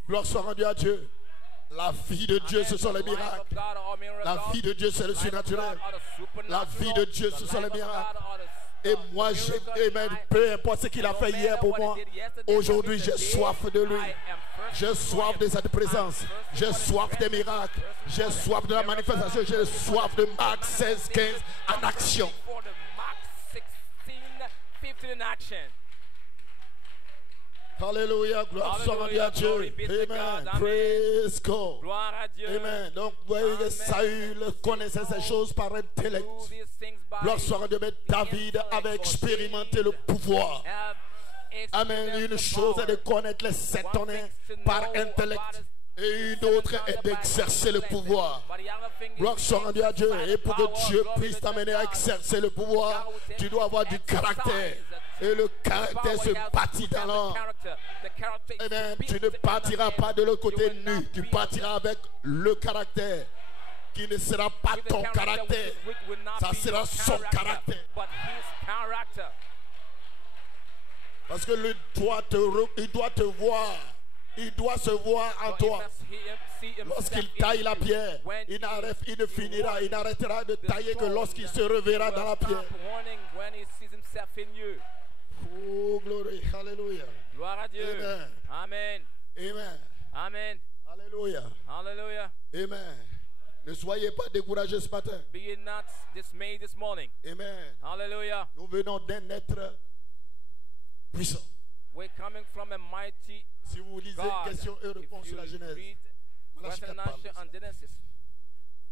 Gloire soit rendue à Dieu. La vie de Dieu, ce sont les miracles. La vie de Dieu, c'est le surnaturel. La vie de Dieu, ce sont les miracles. Et moi, peu importe ce qu'il a fait hier pour moi, aujourd'hui, j'ai soif de lui. J'ai soif de cette présence. J'ai soif des miracles. J'ai soif de la manifestation. J'ai soif de Marc 16, 15 en action. Alléluia, gloire soit rendue à Dieu. Amen. Praise God. Amen. Donc, vous voyez que Saül connaissait ces choses par intellect. Gloire soit rendue, mais David avait expérimenté le pouvoir. Amen. Une chose est de connaître les 7 tonnerres par intellect. Et une autre est d'exercer le pouvoir. Gloire soit rendue à Dieu. Et pour que Dieu puisse t'amener à exercer le pouvoir, tu dois avoir du caractère. Et le caractère se bâtit dans l'homme. Amen. Tu ne partiras pas de l'autre côté nu. Tu partiras avec le caractère qui ne sera pas with a ton character caractère. which will not Ça be sera your son character, caractère. but his character. Parce que il doit te voir. Il doit se voir en So toi. he must see himself Lorsqu'il in taille la you. pierre, When il he ne finira, il n'arrêtera de tailler que stone lorsqu'il se reverra will dans la pierre. stop warning when he sees himself in you. Oh, glory. Alléluia. Gloire à Dieu. Amen. Amen. Amen. Amen. Alléluia. Hallelujah. Amen. Ne soyez pas découragés ce matin. Be ye not dismayed this morning. Amen. Hallelujah. Nous venons d'un être puissant. We're coming from a mighty Si vous lisez God. questions et réponses If sur la you Genèse, read Malachie 4 parle de Revelation ça. and Genesis,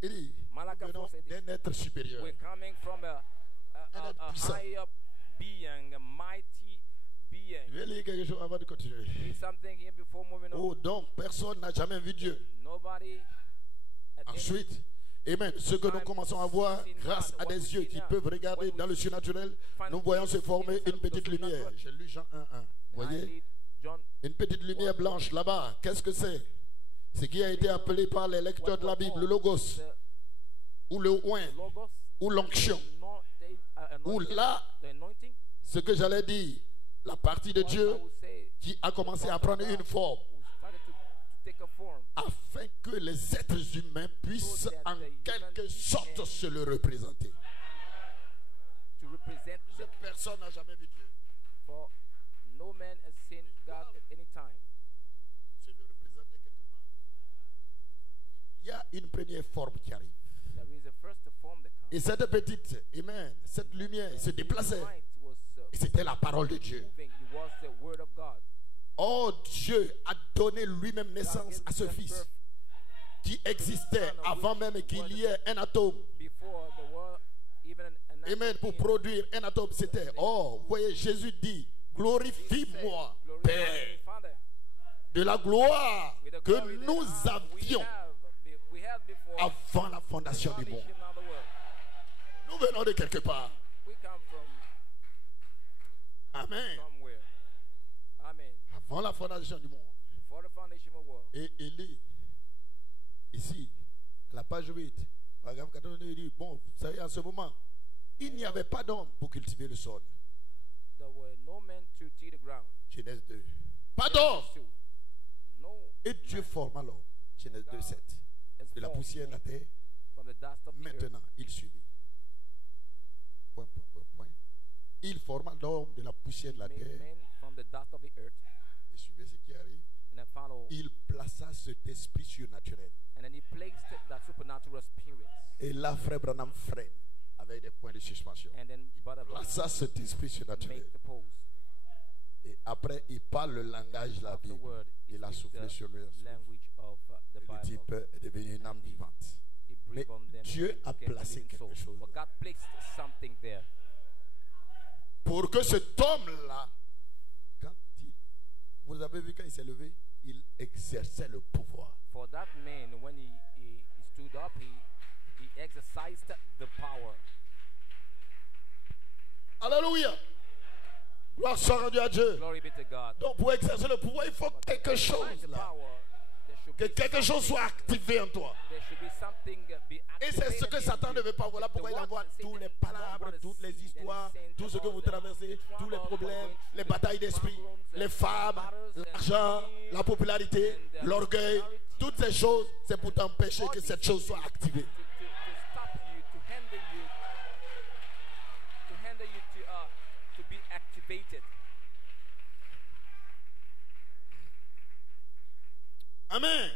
Il dit, Malachi nous venons 4 said this. d'un être supérieur. We're coming from a puissant. higher being, a mighty being. Je vais lire quelque chose avant de continuer. Read something here before moving on. Oh, donc personne n'a jamais vu Dieu. Nobody at any Ensuite, Amen. Ce que nous commençons à voir grâce à des yeux qui peuvent regarder dans le surnaturel, nous voyons se former une petite lumière. J'ai lu Jean 1:1. Vous voyez? I read John Une petite lumière blanche là-bas. Qu'est-ce que c'est? Ce qui a été appelé par les lecteurs de la Bible, le logos, ou le oin, Logos, ou l'onction, ou là, the anointing. ce que j'allais dire, la partie de What I Dieu would say, qui a commencé à prendre une forme, we started to take a form afin que les êtres humains puissent en quelque sorte se le représenter. to represent Cette personne n'a jamais vu Dieu. for no man has seen God at any time. Se le représenter quelque part. Il y a une première forme qui arrive. There is a first form that comes. Et cette petite, amen, cette lumière se déplaçait. Light was Et c'était la parole de Dieu. moving. It was the word of God. Oh, Dieu a donné lui-même God naissance gave à ce himself fils birth qui existait avant même qu'il y ait un atome. before the world, even an Amen. Pour atom produire un atome, c'était. Oh, vous voyez, Jésus dit, glorifie-moi, glorify Père, me, Father, de la gloire with the que glory that nous we avions had before avant la fondation du monde. foundation of the world. Nous venons de quelque part. We come from Amen. somewhere. Amen. Avant la fondation du monde. For the foundation of the world. Et il dit, ici, à la page 8, paragraphe 14, il dit, bon, vous savez, en ce moment, il n'y avait pas d'homme pour cultiver le sol. There were no men to till the ground. Genèse 2. Pas d'homme. Two. No Et Dieu forma l'homme. Genèse 2, 7. is De la formed poussière de la terre. from the dust of the earth. Maintenant, il suivit. Point, point, point, point. Il forma l'homme de la poussière de la Made terre. men from the dust of the earth. Et suivez ce qui arrive. And then follow. Il plaça cet esprit surnaturel. And then he placed that supernatural spirit. Et là, frère Branham freine avec des points de suspension. And then Brother Plaça cet esprit surnaturel. make the pose. Et après, il parle le langage de la Bible. Afterward, Il a soufflé sur lui. language of the Et le Bible. type est devenu une âme vivante. He breathed Mais on them. Dieu a became a placé living soul. quelque chose But là. God placed something there. Pour que cet homme-là, vous avez vu quand il s'est levé, il exerçait le pouvoir. For that man, when he stood up, he exercised the power. Alléluia. Gloire soit rendue à Dieu. Glory be to God. Donc pour exercer le pouvoir, il faut quelque Exercise chose the là. power. Que quelque chose soit activé en toi. There should be something be Et c'est ce que activated Satan in ne you. veut pas. Voilà pourquoi il envoie tous les palabres, toutes les histoires, tout ce que vous traversez, tous les problèmes, les batailles d'esprit, les femmes, l'argent, la popularité, l'orgueil. Toutes ces choses, c'est pour t'empêcher que cette chose soit activée. To stop you, to hinder you to be activated. Amen.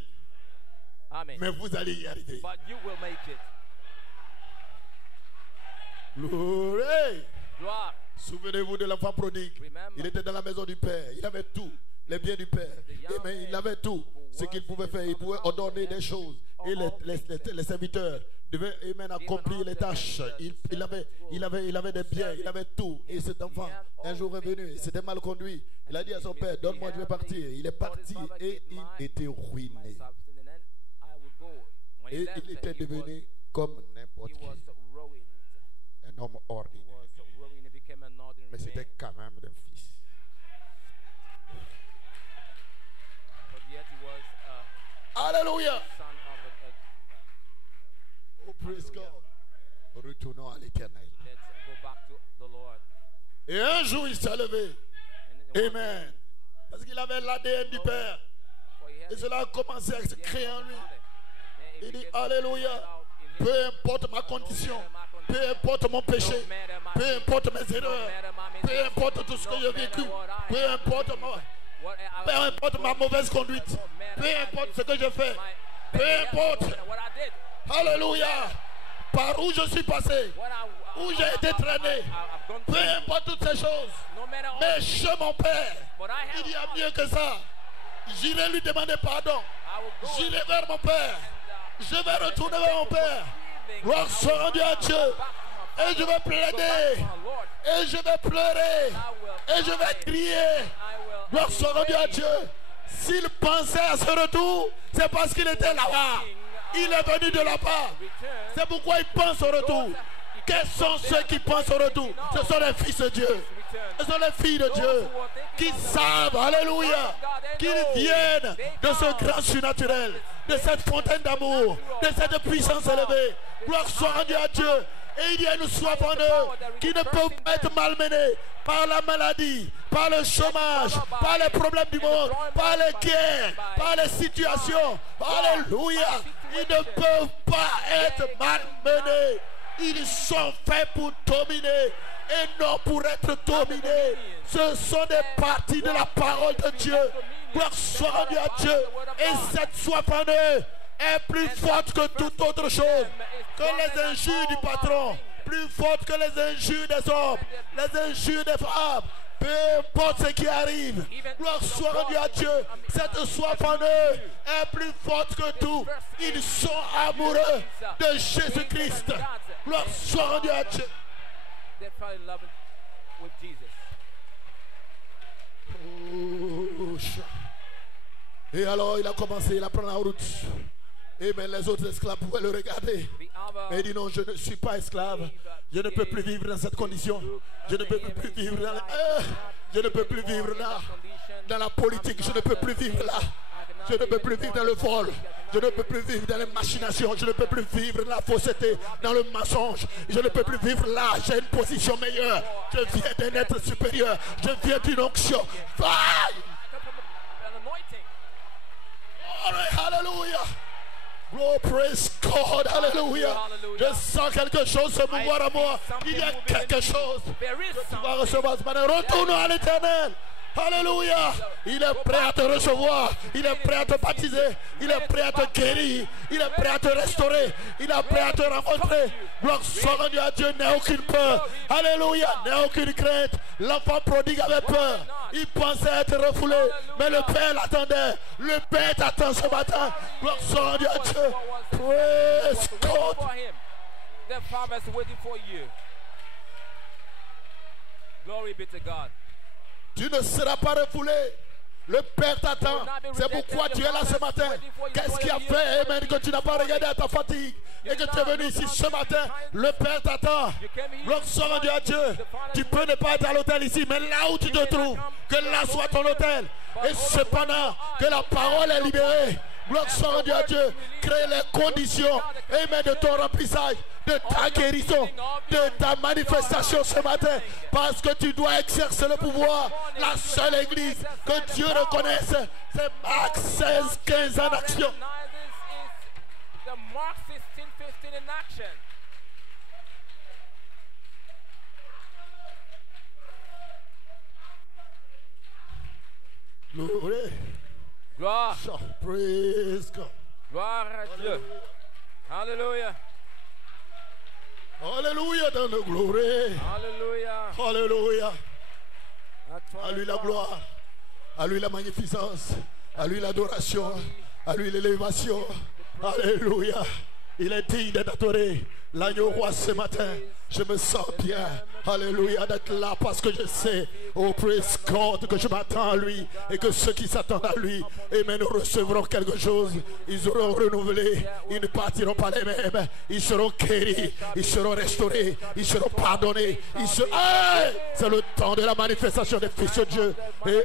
Amen. Mais vous allez y arriver. But you will make it. Glory. Gloire. Souvenez-vous de l'enfant prodigue. Remember. Il était dans la maison du Père. Il avait tout. Les biens du Père. Amen. Il avait tout. Ce qu'il pouvait faire. Il pouvait ordonner des choses. Et les serviteurs devaient amen, accomplir les tâches. Il avait des biens. Il avait tout. Et cet enfant, un jour est venu. C'était mal conduit. Il a dit à son père, donne-moi, je vais partir. Il est parti et il était ruiné. Et il était devenu comme n'importe qui. Un homme ordinaire. Mais c'était quand même un fils. Alléluia. praise God. Retournons à l'Éternel. Let's go back to the Lord. Et un jour, il s'est levé. And then Amen. Parce qu'il avait l'ADN du Père. Et cela a commencé à se créer en lui. Il dit, Alléluia. Peu importe ma condition, peu importe mon péché, peu importe mes erreurs, peu importe tout ce que j'ai vécu, peu importe ma mauvaise conduite, peu importe ce que je fais, peu importe. Alléluia. Par où je suis passé, où j'ai été traîné, peu importe toutes ces choses. Mais chez mon Père, il y a mieux que ça. J'irai lui demander pardon. J'irai vers mon Père. Je vais retourner vers mon Père. Gloire soit rendue à Dieu. Et je vais plaider. Et je vais pleurer. Et je vais crier. Gloire soit rendue à Dieu. S'il pensait à ce retour, c'est parce qu'il était là-bas. Il est venu de là-bas. C'est pourquoi il pense au retour. Quels sont ceux qui pensent au retour? Ce sont les fils de Dieu. Ce sont les filles de Dieu qui savent, alléluia, qu'ils viennent de ce grand surnaturel, de cette fontaine d'amour, de cette puissance élevée. Gloire soit rendue à Dieu. Et il y a une soif en eux qui ne peut pas être malmenée par la maladie, par le chômage, par les problèmes du monde, par les guerres, par les situations. Alléluia. Ils ne peuvent pas être malmenés. Ils sont faits pour dominer et non pour être dominés. Ce sont des parties de la parole de Dieu. Gloire soit rendue à Dieu. Et cette soif en eux est plus forte que toute autre chose. Que les injures du patron. Plus forte que les injures des hommes. Les injures des femmes. Peu importe ce qui arrive. Gloire soit rendue à Dieu. Cette soif en eux est plus forte que tout. Ils sont amoureux de Jésus-Christ. Gloire soit rendue à Dieu. Et alors il a commencé, il a pris la route. Et mais les autres esclaves pouvaient le regarder. Mais il dit non, je ne suis pas esclave. Je ne peux plus vivre dans cette condition. Je ne peux plus vivre je ne peux plus vivre là. Dans la politique, je ne peux plus vivre là. Je ne peux plus vivre dans le vol. Je ne peux plus vivre dans les machinations. Je ne peux plus vivre dans la fausseté, dans le mensonge. Je ne peux plus vivre là. J'ai une position meilleure. Je viens d'un être supérieur. Je viens d'une onction. Alléluia. Oh, praise God. Alléluia. Je sens quelque chose se mouvoir à moi. Il y a quelque chose que tu vas recevoir ce matin. Retournons à l'Éternel. Alléluia. Il est prêt à te recevoir. Il est prêt à te baptiser. Il est prêt à te guérir. Il est prêt à te restaurer. Il est prêt à te rencontrer. Gloire soit rendue à Dieu. N'aie aucune peur. Alléluia. N'aie aucune crainte. L'enfant prodigue avait peur. Il pensait être refoulé. Mais le Père l'attendait. Le Père t'attend ce matin. Gloire soit rendue à Dieu. Praise God. The Father is waiting for you. Glory be to God. Tu ne seras pas refoulé. Le Père t'attend. C'est pourquoi tu es là ce matin. Qu'est-ce qui a fait, amen, que tu n'as pas regardé à ta fatigue et que tu es venu ici ce matin? Le Père t'attend. Gloire soit rendue à Dieu. Tu peux ne pas être à l'hôtel ici, mais là où tu te trouves, que là soit ton hôtel. Et cependant, que la parole est libérée. Gloire soit rendue à Dieu. Crée les conditions, amen, de ton remplissage, de ta guérison, de ta manifestation ce matin. Parce que tu dois exercer le pouvoir. La seule église que Dieu reconnaisse, c'est Marc 16, 15 en action. The Mark 16, 15 in action. Glory. Gloire. Praise God. Gloire à Dieu. Alléluia. Alléluia dans le glory. Alléluia. Alléluia. À À lui la gloire. À lui la magnificence. À lui l'adoration. À lui l'élévation. Alléluia. Il est digne d'être adoré. L'agneau roi ce matin. Je me sens bien. Alléluia d'être là parce que je sais, oh praise God, que je m'attends à lui et que ceux qui s'attendent à lui, amen, recevront quelque chose. Ils auront renouvelé. Ils ne partiront pas les mêmes. Ils seront guéris. Ils seront restaurés. Ils seront pardonnés. C'est le temps de la manifestation des fils de Dieu. Et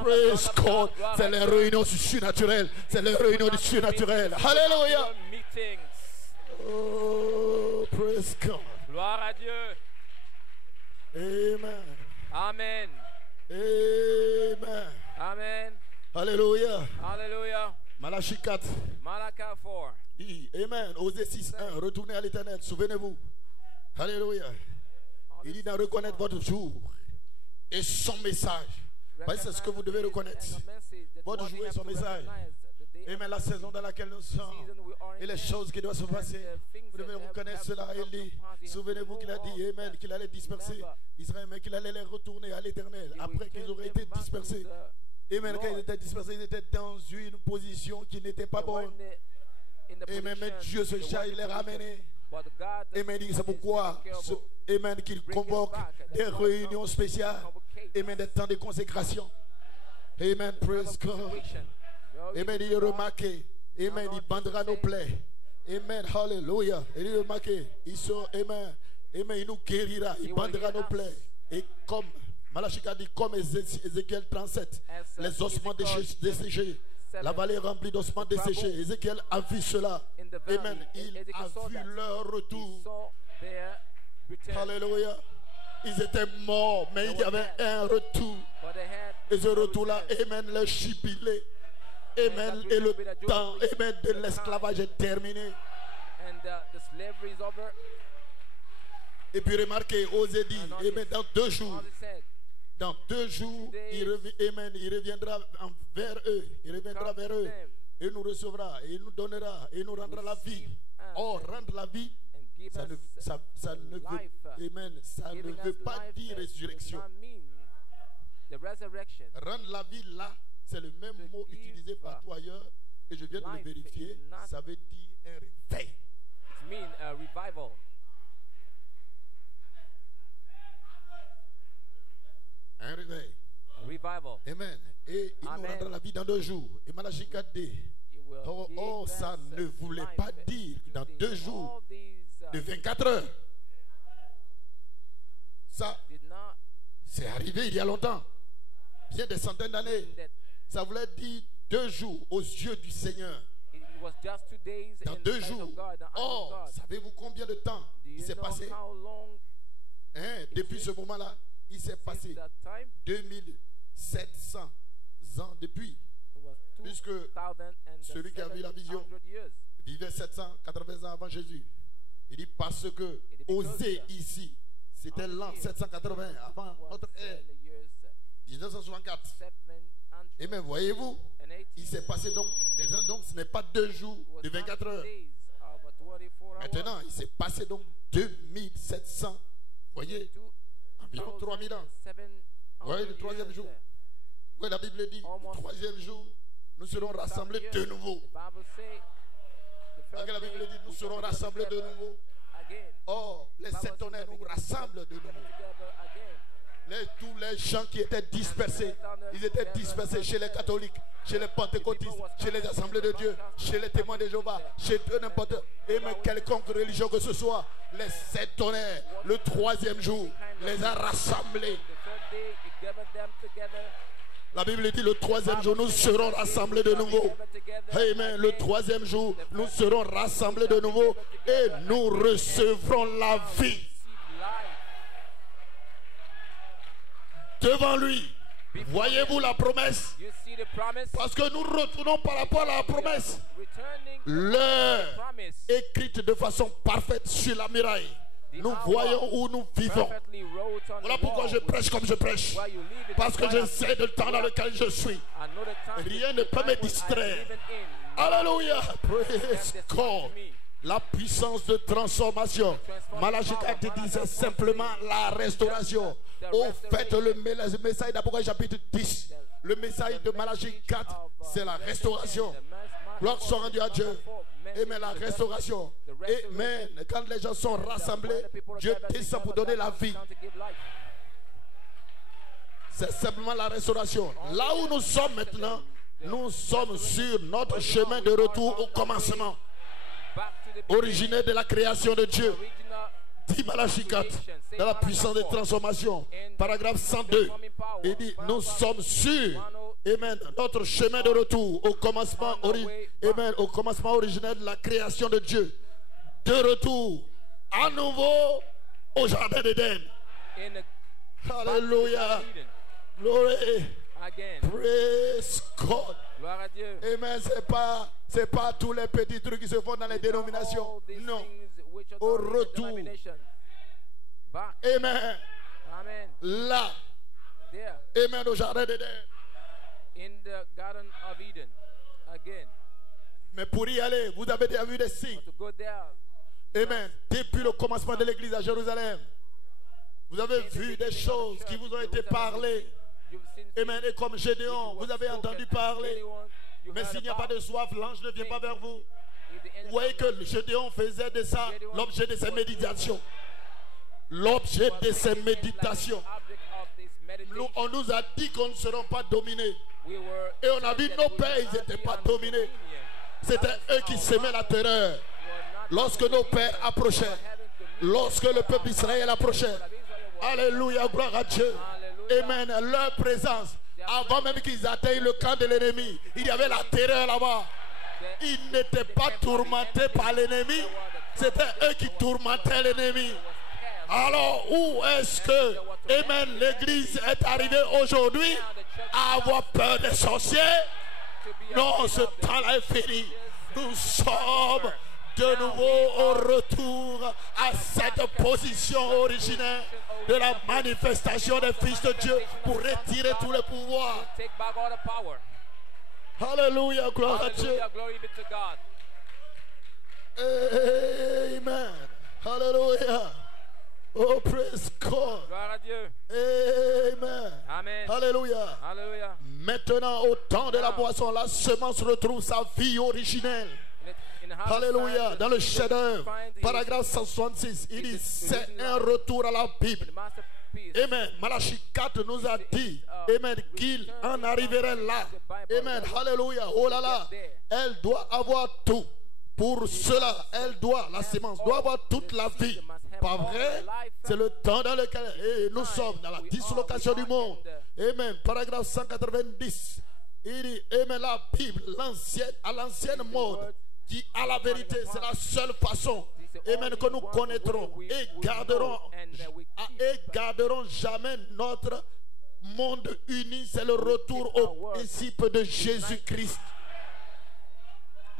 praise God. C'est les réunions du surnaturel. C'est les réunions du surnaturel. Alléluia. Oh, praise God. Gloire à Dieu. Amen. Amen. Amen. Amen. Alléluia. Hallelujah. Malachie 4. Malachi 4. Dit, Amen. Osée 6.1. Retournez à l'éternel. Souvenez-vous. Alléluia. Il dit de reconnaître votre jour et son message. C'est ce que vous devez reconnaître. Votre jour et son message. Amen. La saison dans laquelle nous sommes. Et les choses qui doivent se passer. Vous devez reconnaître cela. Il dit, souvenez-vous qu'il a dit, Amen, qu'il allait disperser Israël, mais qu'il allait les retourner à l'éternel. Après qu'ils auraient été dispersés. Amen. Quand ils étaient dispersés, ils étaient dans une position qui n'était pas bonne. Amen. Mais Dieu, ce chat, il les ramenait. Amen. C'est pourquoi, Amen, qu'il convoque des réunions spéciales. Amen. Des temps de consécration. Amen. Praise God. Amen. Il est remarqué. Amen. Il bandera nos plaies. Amen. Hallelujah. Il est remarqué. Amen. Amen. Il nous guérira. Il bandera nos plaies. Et comme Malachie a dit, comme Ézéchiel 37, les ossements desséchés. La vallée est remplie d'ossements desséchés. Ézéchiel a vu cela. Amen. Il a vu leur retour. Alléluia. Ils étaient morts, mais il y avait un retour. Et ce retour-là, Amen, le jubilé. Amen. Et le temps, Amen, de l'esclavage est terminé. Et puis remarquez, Osée dit, Amen, dans 2 jours. Dans 2 jours, Amen, il reviendra vers eux. Il reviendra vers eux. Et nous recevra. Et il nous donnera. Et il nous rendra la vie. Or, rendre la vie, ça ne veut pas dire résurrection. Rendre la vie là, c'est le même mot utilisé partout ailleurs. Et je viens de le vérifier. Ça veut dire un réveil. It means a revival. Un réveil. Revival. Amen. Et il nous rendra la vie dans 2 jours. Et Malachie 4 dit, oh, ça ne voulait pas dire dans 2 jours de 24 heures. Ça, c'est arrivé il y a longtemps. Bien des centaines d'années. Ça voulait dire 2 jours aux yeux du Seigneur. Dans 2 jours. Oh, savez-vous combien de temps il s'est passé? Depuis ce moment-là, il s'est passé 2700 ans depuis. Puisque celui qui a vu la vision vivait 780 ans avant Jésus. Il dit parce que Osée ici, c'était l'an 780 avant notre ère. 1964. Et même voyez-vous, il s'est passé donc ce n'est pas 2 jours de 24 heures. Maintenant, il s'est passé donc 2700. Voyez, environ 3000 ans. Voyez le 3e jour. Voyez, la Bible dit, le 3e jour, nous serons rassemblés de nouveau. La Bible dit, nous serons rassemblés de nouveau. Oh, les 7 tonnerres nous rassemblent de nouveau. Tous les gens qui étaient dispersés, ils étaient dispersés chez les catholiques, chez les pentecôtistes, chez les assemblées de Dieu, chez les témoins de Jéhovah, chez n'importe quelconque religion que ce soit. Les 7 tonnerres, le 3e jour, les a rassemblés. La Bible dit le 3e jour, nous serons rassemblés de nouveau. Amen. Le 3e jour, nous serons rassemblés de nouveau et nous recevrons la vie. Devant lui, voyez-vous la promesse? Parce que nous retournons par rapport à la promesse. L'heure écrite de façon parfaite sur la muraille. Nous voyons où nous vivons. Voilà pourquoi je prêche comme je prêche. Parce que je sais le temps dans lequel je suis. Rien ne peut me distraire. Alléluia. Praise God. La puissance de transformation. Malachie 4 disait simplement la restauration. Au fait, le message d'Apocalypse chapitre 10, le message de Malachie 4, c'est la restauration. Gloire soit rendue à Dieu. Amen, la restauration. Amen. Quand les gens sont rassemblés, Dieu descend pour donner la vie. C'est simplement la restauration. Là où nous sommes maintenant, nous sommes sur notre chemin de retour au commencement. Originaire de la création de Dieu. Dit Malachie 4, dans la puissance de transformation, paragraphe 102, il dit, nous sommes sur, amen, notre chemin de retour au commencement, amen, au commencement originel de la création de Dieu. de retour à nouveau au jardin d'Éden. Alléluia. Glory. Again. Praise God. Gloire à Dieu. Amen. C'est pas tous les petits trucs qui se font dans les dénominations. Non. Au retour. Back. Amen. Amen. Là. There. Amen. Au jardin d'Éden. In the Garden of Eden. Again. Mais pour y aller, vous avez déjà vu des signes. To go there. Amen. Depuis le commencement de l'église à Jérusalem, vous avez vu des choses qui vous ont été parlées. Amen. Et comme Gédéon, vous avez entendu parler. Mais s'il n'y a pas de soif, l'ange ne vient pas vers vous. Vous voyez que Gédéon faisait de ça l'objet de ses méditations. L'objet de ses méditations. On nous a dit qu'on ne seront pas dominés. Et on a vu nos pères, ils n'étaient pas dominés. C'était eux qui semaient la terreur. Lorsque nos pères approchaient, lorsque le peuple d'Israël approchait. Alléluia, gloire à Dieu. Amen. Leur présence, avant même qu'ils atteignent le camp de l'ennemi, il y avait la terreur là-bas. Ils n'étaient pas tourmentés par l'ennemi, c'était eux qui tourmentaient l'ennemi. Alors, où est-ce que, amen, l'église est arrivée aujourd'hui à avoir peur des sorciers? Non, ce temps-là est fini. Nous sommes de nouveau au retour à cette position originelle de la manifestation des fils de Dieu pour retirer tous les pouvoirs. Alléluia, gloire à Dieu. Amen. Alléluia. Oh, praise God. Gloire à Dieu. Amen. Amen. Alléluia. Alléluia. Maintenant, au temps de la boisson, la semence retrouve sa vie originelle. Alléluia. Dans le chef-d'œuvre, paragraphe 166, il dit c'est un retour à la Bible. Amen. Malachie 4 nous a dit, amen, qu'il en arriverait là. Amen. Alléluia. Oh là là. Elle doit avoir tout. Pour cela, elle doit, la sémence doit avoir toute la vie. Pas vrai? C'est le temps dans lequel nous sommes, dans la dislocation du monde. Amen. Paragraphe 190. Il dit, amen, la Bible, à l'ancienne mode, qui à la vérité, c'est la seule façon, amen, que nous connaîtrons et garderons jamais notre monde uni. C'est le retour au principe de Jésus-Christ.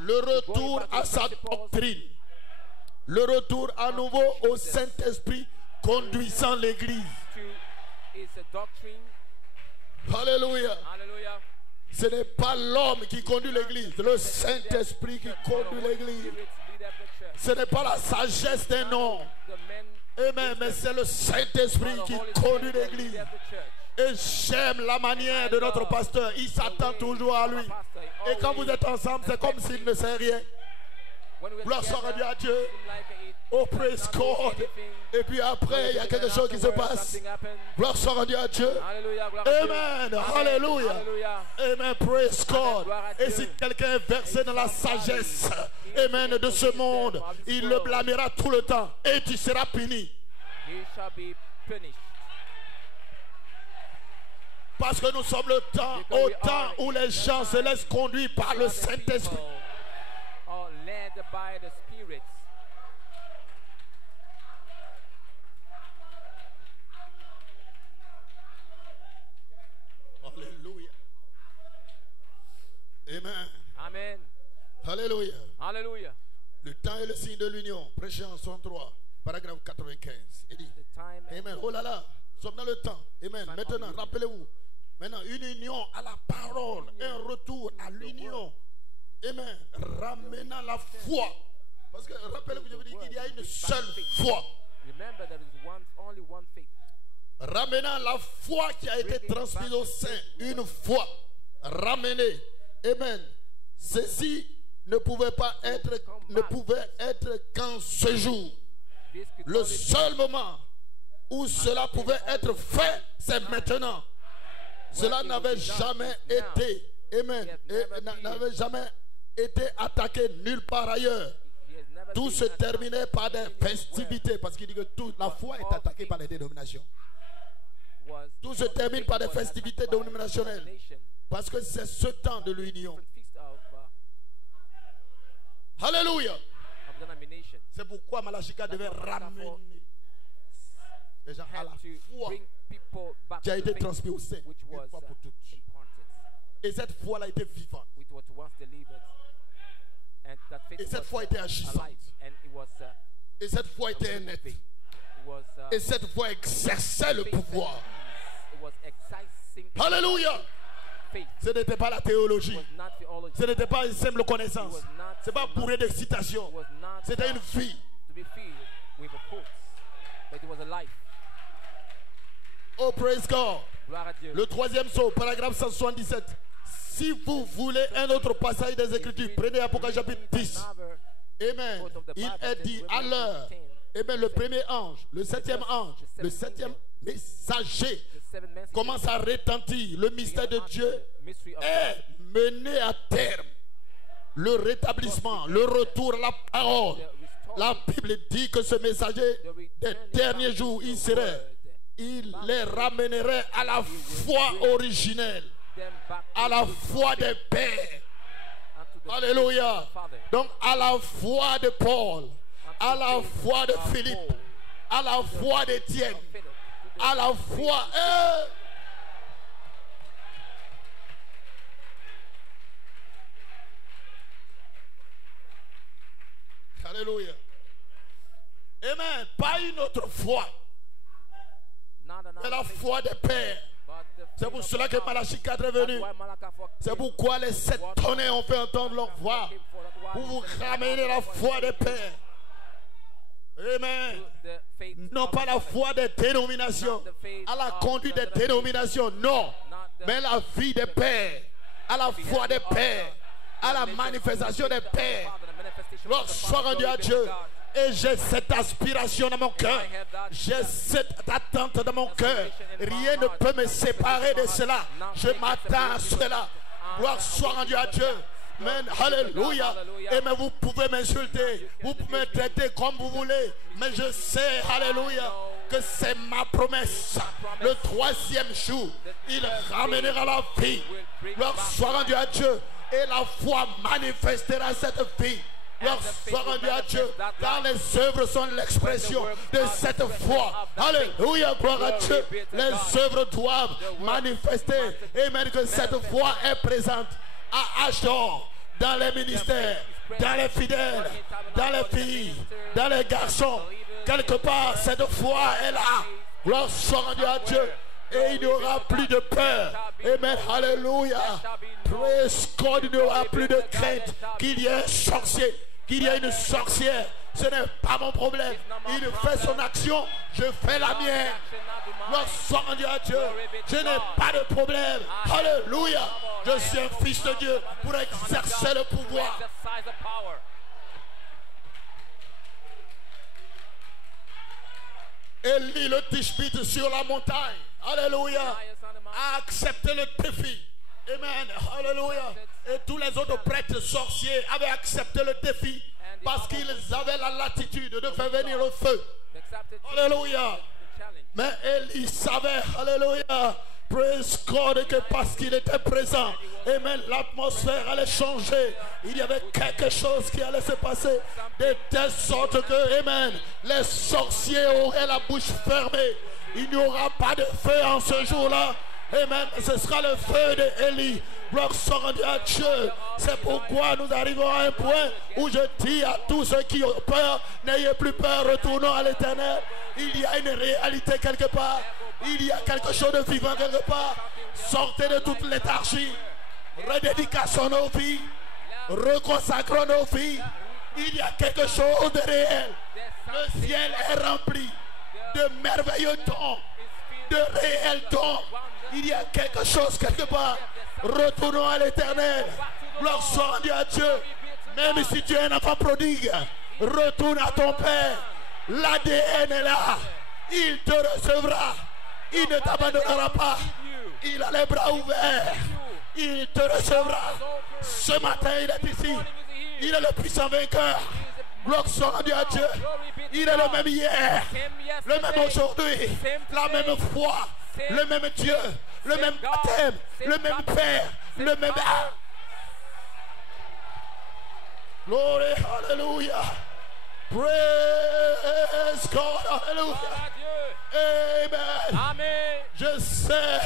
Le retour à sa doctrine. Le retour à nouveau au Saint-Esprit conduisant l'Église. Alléluia. Ce n'est pas l'homme qui conduit l'Église, le Saint-Esprit qui conduit l'Église. Ce n'est pas la sagesse d'un homme. Amen, mais c'est le Saint-Esprit qui conduit l'Église. Et j'aime la manière de notre pasteur. Il s'attend toujours à lui. Et quand vous êtes ensemble, c'est comme s'il ne sait rien. Gloire soit rendue à Dieu. Oh, praise God. Et puis après, il y a quelque chose qui se passe. Gloire soit rendue à Dieu. Amen. Alléluia. Amen. Praise God. Et si quelqu'un est versé dans la sagesse, amen, de ce monde, il le blâmera tout le temps. Et tu seras puni. Parce que nous sommes le temps, au temps où les gens se laissent conduire par le Saint-Esprit. Alléluia. Amen. Amen. Alléluia. Alléluia. Le temps est le signe de l'union. Prêché en 103, paragraphe 95. Il dit, amen. Oh là là, nous sommes dans le temps. Amen. Maintenant, rappelez-vous. Maintenant, une union à la parole, un retour à l'union. Amen. Ramenant la foi. Parce que rappelez-vous, je vous dis qu'il y a une seule foi. Ramenant la foi qui a été transmise au sein. Une foi ramenée. Amen. Ceci ne pouvait être qu'en ce jour. Le seul moment où cela pouvait être fait, c'est maintenant. Cela n'avait jamais été, amen, n'avait jamais été attaqué nulle part ailleurs. Tout se terminait par des festivités, parce qu'il dit que toute la foi est attaquée par les dénominations. Tout se termine par des festivités dénominationnelles, parce que c'est ce temps de l'union. Alléluia. nation. C'est pourquoi Malachika devait ramener les gens à la foi qui a été transmise au sein, une fois pour toutes. Et cette foi-là a été vivante. Et cette foi était agissante. Et cette foi était nette. Et cette foi exerçait le pouvoir. Alléluia. Ce n'était pas la théologie. Ce n'était pas une simple connaissance. Ce n'est pas bourré d'excitation. C'était une vie. Oh, praise God. Le troisième saut, paragraphe 177. Si vous voulez un autre passage des Écritures, prenez Apocalypse chapitre 10. Amen. Il est dit à l'heure. Amen. Le premier ange, le septième ange, le septième messager commence à retentir. Le mystère de Dieu est mené à terme. Le rétablissement, le retour à la parole. La Bible dit que ce messager des derniers jours, il les ramènerait à la foi originelle, à la foi des pères. Alléluia. Donc à la foi de Paul, à la foi de Philippe, à la foi d'Étienne, à la foi. Alléluia. Amen. Pas une autre foi, mais la foi des pères. C'est pour cela que Malachie 4 est venu. C'est pourquoi les 7 tonnerres ont fait entendre leur voix. Pour vous ramener la foi des pères. Amen. Non pas la foi des dénominations, à la conduite des dénominations, non. Mais la vie des pères, à la foi des pères, à la manifestation des pères. Gloire soit rendue à Dieu. Et j'ai cette aspiration dans mon cœur. J'ai cette attente dans mon cœur. Rien ne peut me séparer de cela. Je m'attends à cela. Gloire soit rendue à Dieu. Amen. Alléluia. Et mais vous pouvez m'insulter. Vous pouvez me traiter comme vous voulez. Mais je sais, alléluia, que c'est ma promesse. Le troisième jour, il ramènera la vie. Gloire soit rendue à Dieu. Et la foi manifestera cette vie. Gloire soit rendue à Dieu, car les œuvres sont l'expression de cette foi. Alléluia, gloire à Dieu. Les œuvres doivent manifester. Amen, que cette foi est présente à âge d'or, dans les ministères, dans les fidèles, dans les filles, dans les garçons. Quelque part, cette foi est là. Gloire soit rendue à Dieu. Et il n'y aura plus de peur. Amen. Alléluia. Praise God. Il n'y aura plus de crainte qu'il y ait un sorcier, qu'il y ait une sorcière. Ce n'est pas mon problème. Il fait son action, je fais la mienne. Gloire soit rendue à Dieu. Je n'ai pas de problème. Alléluia. Je suis un fils de Dieu pour exercer le pouvoir. Élie le Tishbite sur la montagne. Alléluia. A accepté le défi. Amen. Alléluia. Et tous les autres prêtres sorciers avaient accepté le défi parce qu'ils avaient la latitude de faire venir le feu. Alléluia. Mais Élie savait, alléluia, praise God, que parce qu'il était présent, amen, l'atmosphère allait changer. Il y avait quelque chose qui allait se passer de telle sorte que, amen, les sorciers auraient la bouche fermée. Il n'y aura pas de feu en ce jour-là. Amen. Ce sera le feu de Élie. Gloire soit rendue à Dieu. C'est pourquoi nous arrivons à un point où je dis à tous ceux qui ont peur, n'ayez plus peur, retournons à l'Éternel. Il y a une réalité quelque part. Il y a quelque chose de vivant quelque part. Sortez de toute léthargie. Redédications nos vies. Reconsacrons nos vies. Il y a quelque chose de réel. Le ciel est rempli de merveilleux dons, de réels dons. Il y a quelque chose quelque part. Retournons à l'Éternel. Gloire soit rendue à Dieu. Même si tu es un enfant prodigue, retourne à ton Père. L'ADN est là. Il te recevra. Il ne t'abandonnera pas. Il a les bras ouverts. Il te recevra. Ce matin, il est ici. Il est le puissant vainqueur. Gloire soit rendue à Dieu. Il est le même hier, le même aujourd'hui, la même foi, le même Dieu, le même baptême, le même Père, le même âme. Glory, hallelujah. Praise God. Hallelujah. Amen. Amen. Je sais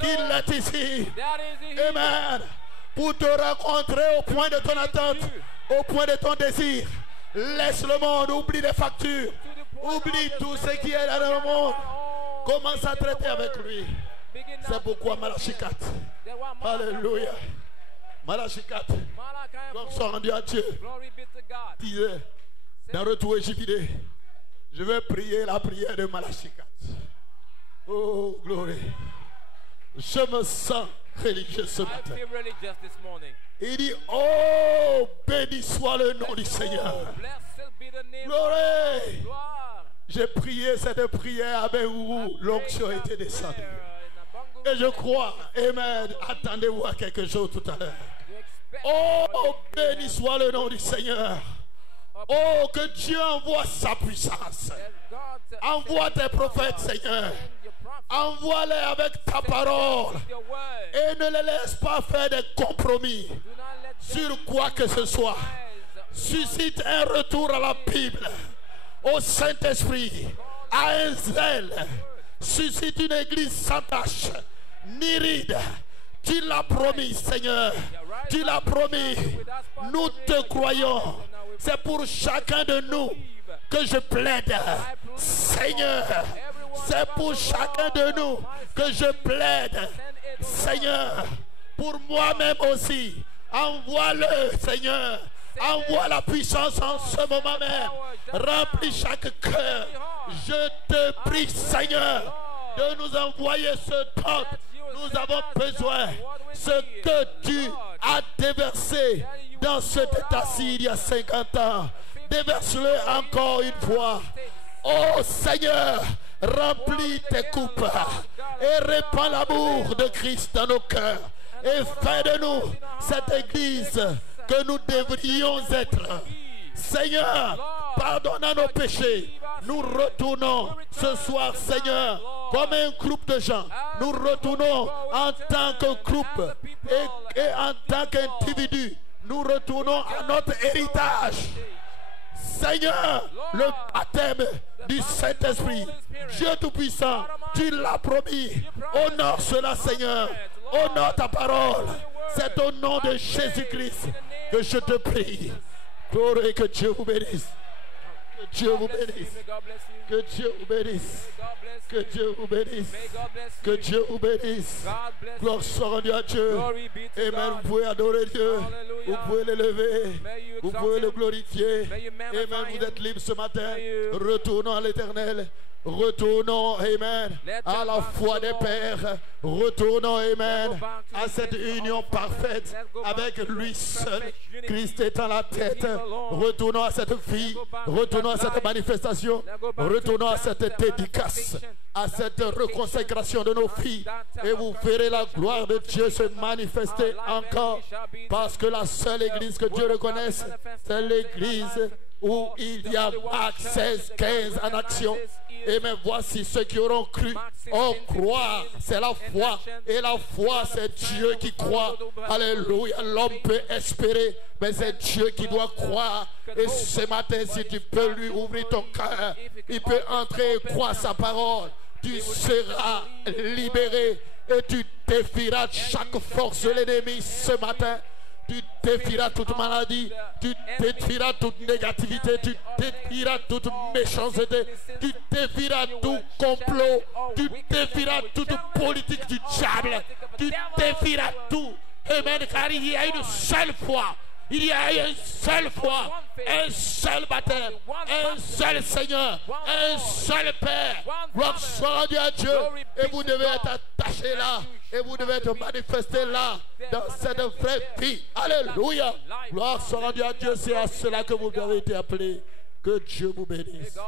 qu'il est ici. That is he. Amen. Pour te rencontrer au point de ton attente, au point de ton désir. Laisse le monde, oublie les factures, oublie tout ce qui est là dans le monde. Commence à traiter avec lui. C'est pourquoi Malachie 4. Alléluia. Malachie 4. Gloire soit rendue à Dieu. Disait, dans Retour Égypte, je vais prier la prière de Malachie 4. Oh, gloire. Je me sens religieux ce matin. Il dit, oh, béni soit le nom du Seigneur. Gloire. J'ai prié cette prière avec vous. L'onction était descendue. Et je crois, amen, attendez-vous à quelque chose tout à l'heure. Oh, béni soit le nom du Seigneur. Oh, que Dieu envoie sa puissance. Envoie tes prophètes, Seigneur. Envoie-les avec ta parole. Et ne les laisse pas faire des compromis sur quoi que ce soit. Suscite un retour à la Bible, au Saint-Esprit, à un zèle. Suscite une église sans tache, ni ride. Tu l'as promis, Seigneur. Tu l'as promis. Nous te croyons. C'est pour chacun de nous que je plaide. Seigneur, c'est pour chacun de nous que je plaide. Seigneur, pour moi-même aussi. Envoie-le, Seigneur. Envoie la puissance en ce moment même. Remplis chaque cœur. Je te prie, Seigneur, de nous envoyer ce temps. Nous avons besoin. Ce que tu as déversé dans cet état-ci il y a 50 ans. Déverse-le encore une fois. Oh Seigneur, remplis tes coupes et répands l'amour de Christ dans nos cœurs. Et fais de nous cette église que nous devrions être. Seigneur, pardonne à nos péchés. Nous retournons ce soir, Seigneur, comme un groupe de gens. Nous retournons en tant que groupe et en tant qu'individu. Nous retournons à notre héritage. Seigneur, le baptême du Saint-Esprit, Dieu Tout-Puissant, tu l'as promis. Honore cela, Seigneur. Honore ta parole. C'est au nom de Jésus-Christ que je te prie. Gloire, que Dieu vous bénisse. Que Dieu vous bénisse. Que Dieu vous bénisse. Que Dieu vous bénisse. Que Dieu vous bénisse. Gloire soit rendue à Dieu. Amen. Vous pouvez adorer Dieu. Vous pouvez l'élever. Vous pouvez le glorifier. Amen. Vous êtes libres ce matin. Retournons à l'Éternel. Retournons, amen, à la foi des pères. Retournons, amen, à cette union parfaite avec lui seul. Christ étant la tête. Retournons à cette vie. Retournons à cette manifestation. Retournons à cette dédicace, à cette reconsécration de nos filles. Et vous verrez la gloire de Dieu se manifester encore. Parce que la seule église que Dieu reconnaisse, c'est l'église où il y a Marc 16, 15 en action. Et mais voici ceux qui auront cru. Oh, croire, c'est la foi. Et la foi, c'est Dieu qui croit. Alléluia. L'homme peut espérer, mais c'est Dieu qui doit croire. Et ce matin, si tu peux lui ouvrir ton cœur, il peut entrer et croire sa parole. Tu seras libéré et tu défieras chaque force de l'ennemi ce matin. Tu défieras toute maladie, tu défieras toute négativité, tu défieras toute méchanceté, tu défieras tout complot, tu défieras toute politique du diable, tu défieras tout. Amen, car il y a une seule foi. Il y a une seule foi, un seul baptême, un seul Seigneur, un seul Père. Gloire soit rendue à Dieu. Et vous devez être attachés là. Et vous devez être manifestés là, dans cette vraie vie. Alléluia. Gloire soit rendue à Dieu. C'est à cela que vous avez été appelés. Que Dieu vous bénisse.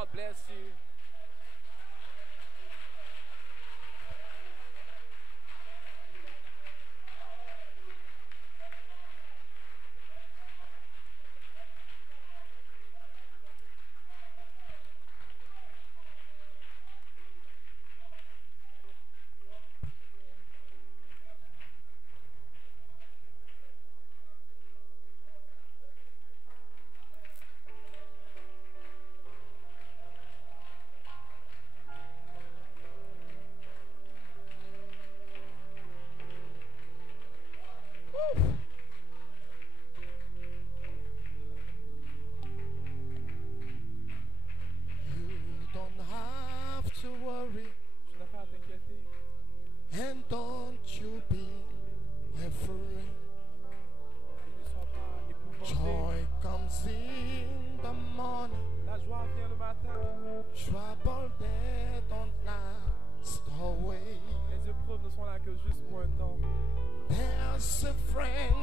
just a friend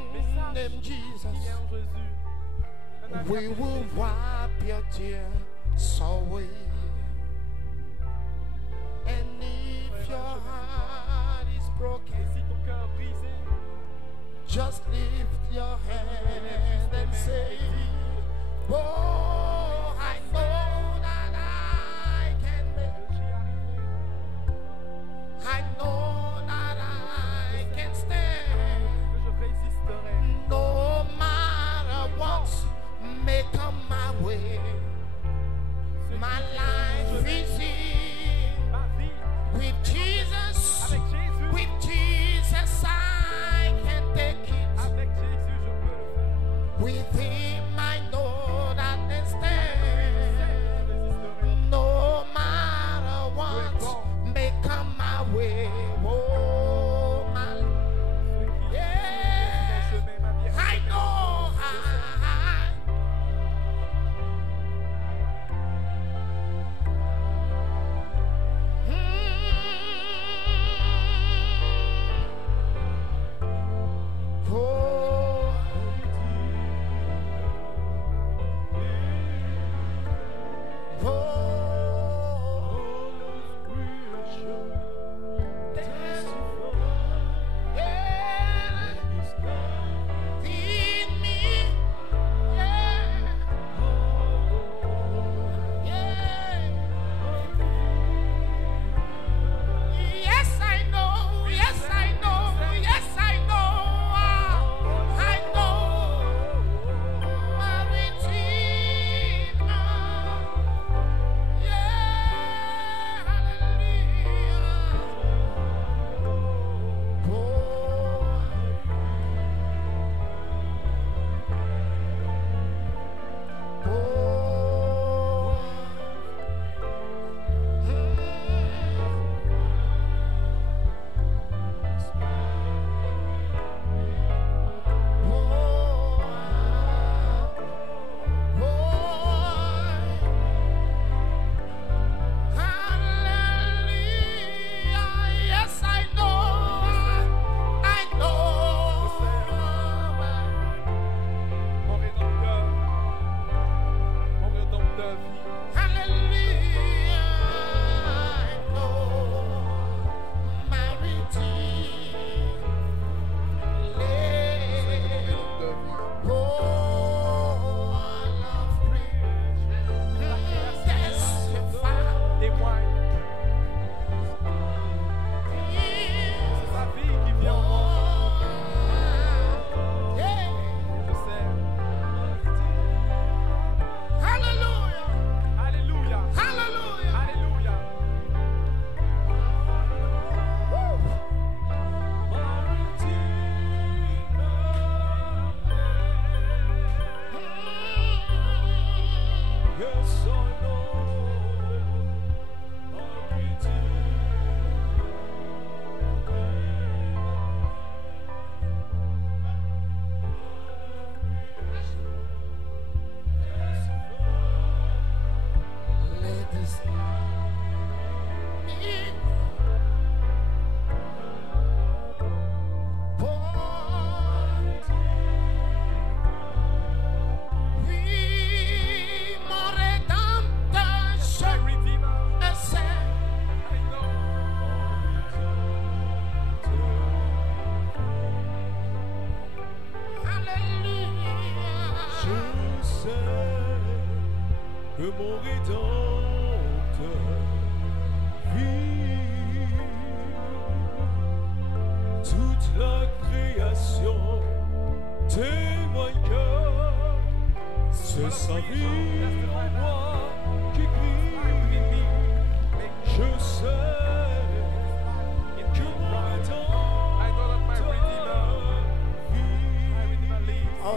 named Jesus. We will wipe your tears away. And if your heart is broken, just lift your hand and say, oh, I know that I can make it. I know that I can stand. No matter what may come my way, my life is in. With Jesus, with Jesus I can take it. With Him I know that I stand. No matter what may come my way. Oh, my, yeah, I know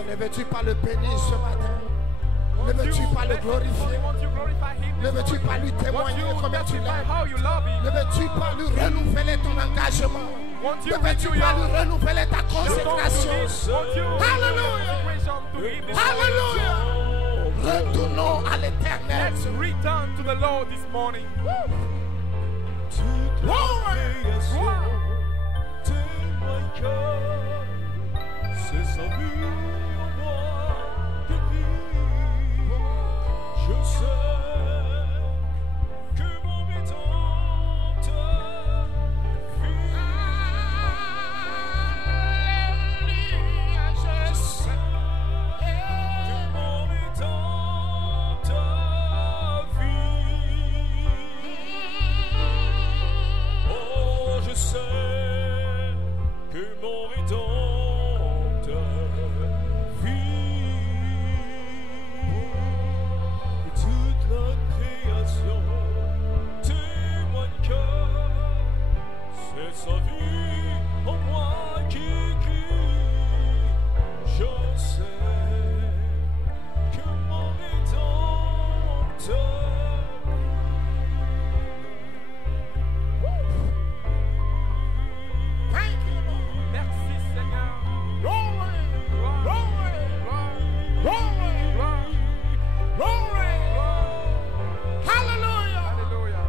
ne veux-tu pas le bénir ce matin? Ne veux-tu pas le glorifier? Ne veux-tu pas lui témoigner combien tu l'aimes? Ne veux-tu pas lui renouveler ton engagement? Ne veux-tu pas lui renouveler ta consécration? Alléluia! Alléluia! Retournons à l'éternel. Let's return to the Lord this morning. C'est sa vie en moi qui crie. Je sais que mon Rédempteur vit. Alléluia, je sais que mon Rédempteur vit. Oh, je sais que mon Rédempteur vit. Et toute la création témoigne que c'est sa vie en moi qui crie. Je sais que mon Rédempteur Thank you, Lord. Merci Seigneur. Glory, Gloire, glory, gloire, glory, gloire, glory. gloire. Hallelujah. Alléluia.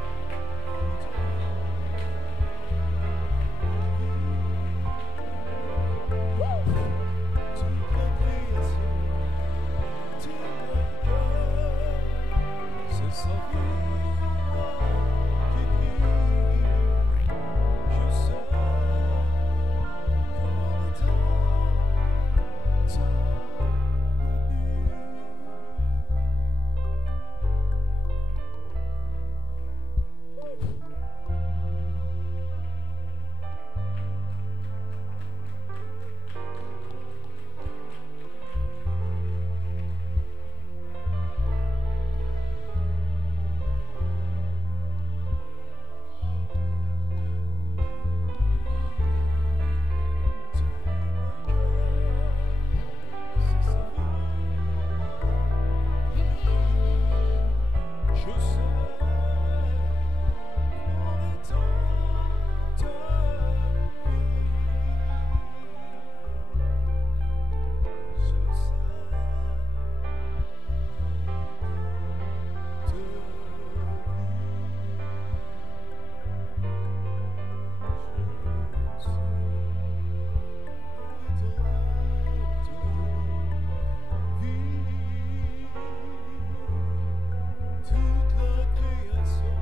toute la création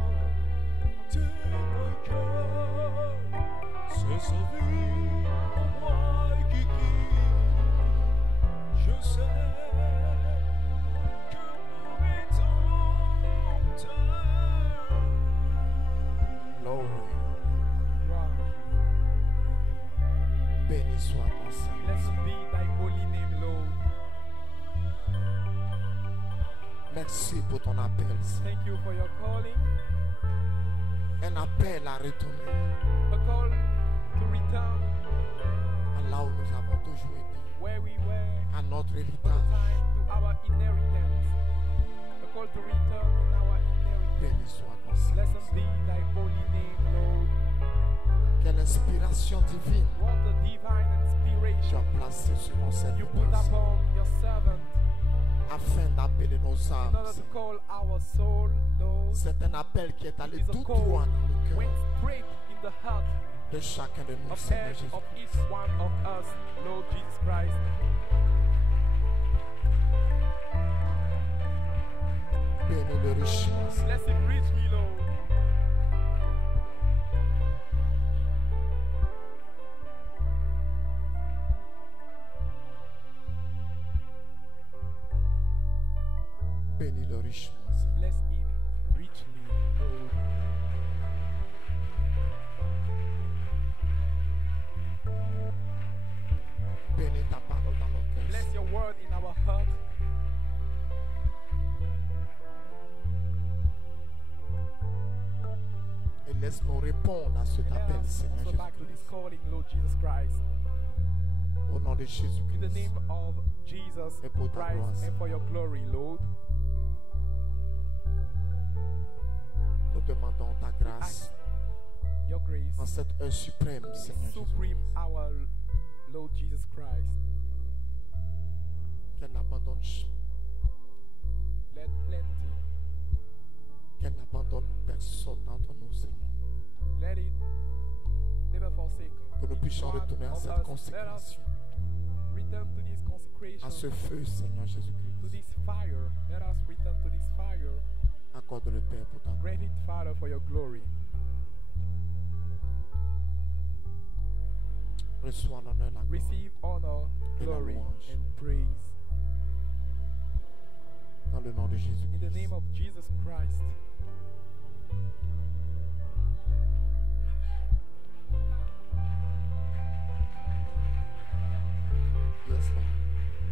témoigne que c'est sa vie en moi qui crie. Je sais que mon Rédempteur Béni soit ton Saint. Blessed be thy holy name, Lord. Merci pour ton appel. Seigneur. Thank you for your calling. Un appel à retourner A call to return à là où nous avons toujours été, where we were à notre for the héritage. time, to our inheritance. A call to return in our inheritance. Béni soit ton Saint. Blessed be thy holy name, Lord. Quelle inspiration divine What a divine tu inspiration as placée sur ton you serviteur, put Seigneur, upon your servant afin d'appeler nos in âmes. order to Seigneur. call our soul, Lord. C'est un appel qui est allé It is a tout call droit dans le went cœur straight in the heart de chacun de nous, of Seigneur each Jésus. of each one of us, Lord Jesus Christ. Bénis le richement, Seigneur. Bless him richly, Lord. Bénis le richement, Seigneur. Bless him richly, Lord. Bénis ta parole dans nos cœurs. Bless Seigneur. your word in our heart. Et laisse-nous répondre à cet And let appel, us Seigneur also back to Jésus. this calling, Lord Jesus Christ. Au nom de In the Jésus-Christ. name of Jesus Et pour ta Christ gloire, and for your glory, Lord. Nous demandons ta grâce Your grace, en cette heure suprême, Seigneur supreme Jésus. our Lord Jesus Christ. Qu'elle n'abandonne, Let plenty, qu'elle n'abandonne personne d'entre nous, Seigneur. let it never forsake. Que nous each puissions one retourner à of cette us. Let us consécration. return return to this consecration, à ce feu, Seigneur to Jésus-Christ. this fire. Let us return to this fire. Accorde le Père pour ta gloire. Grant it, Father, for your glory. Reçois l'honneur, la gloire. Receive honor, Et la glory, louange. and praise. Dans le nom de In the Jésus-Christ. name of Jesus Christ. Yes, Lord.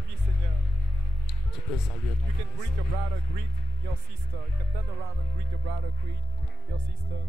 Oui, Seigneur. Tu peux saluer ton You can frère. greet your brother, greet your sister. You can turn around and greet your brother, greet your sister.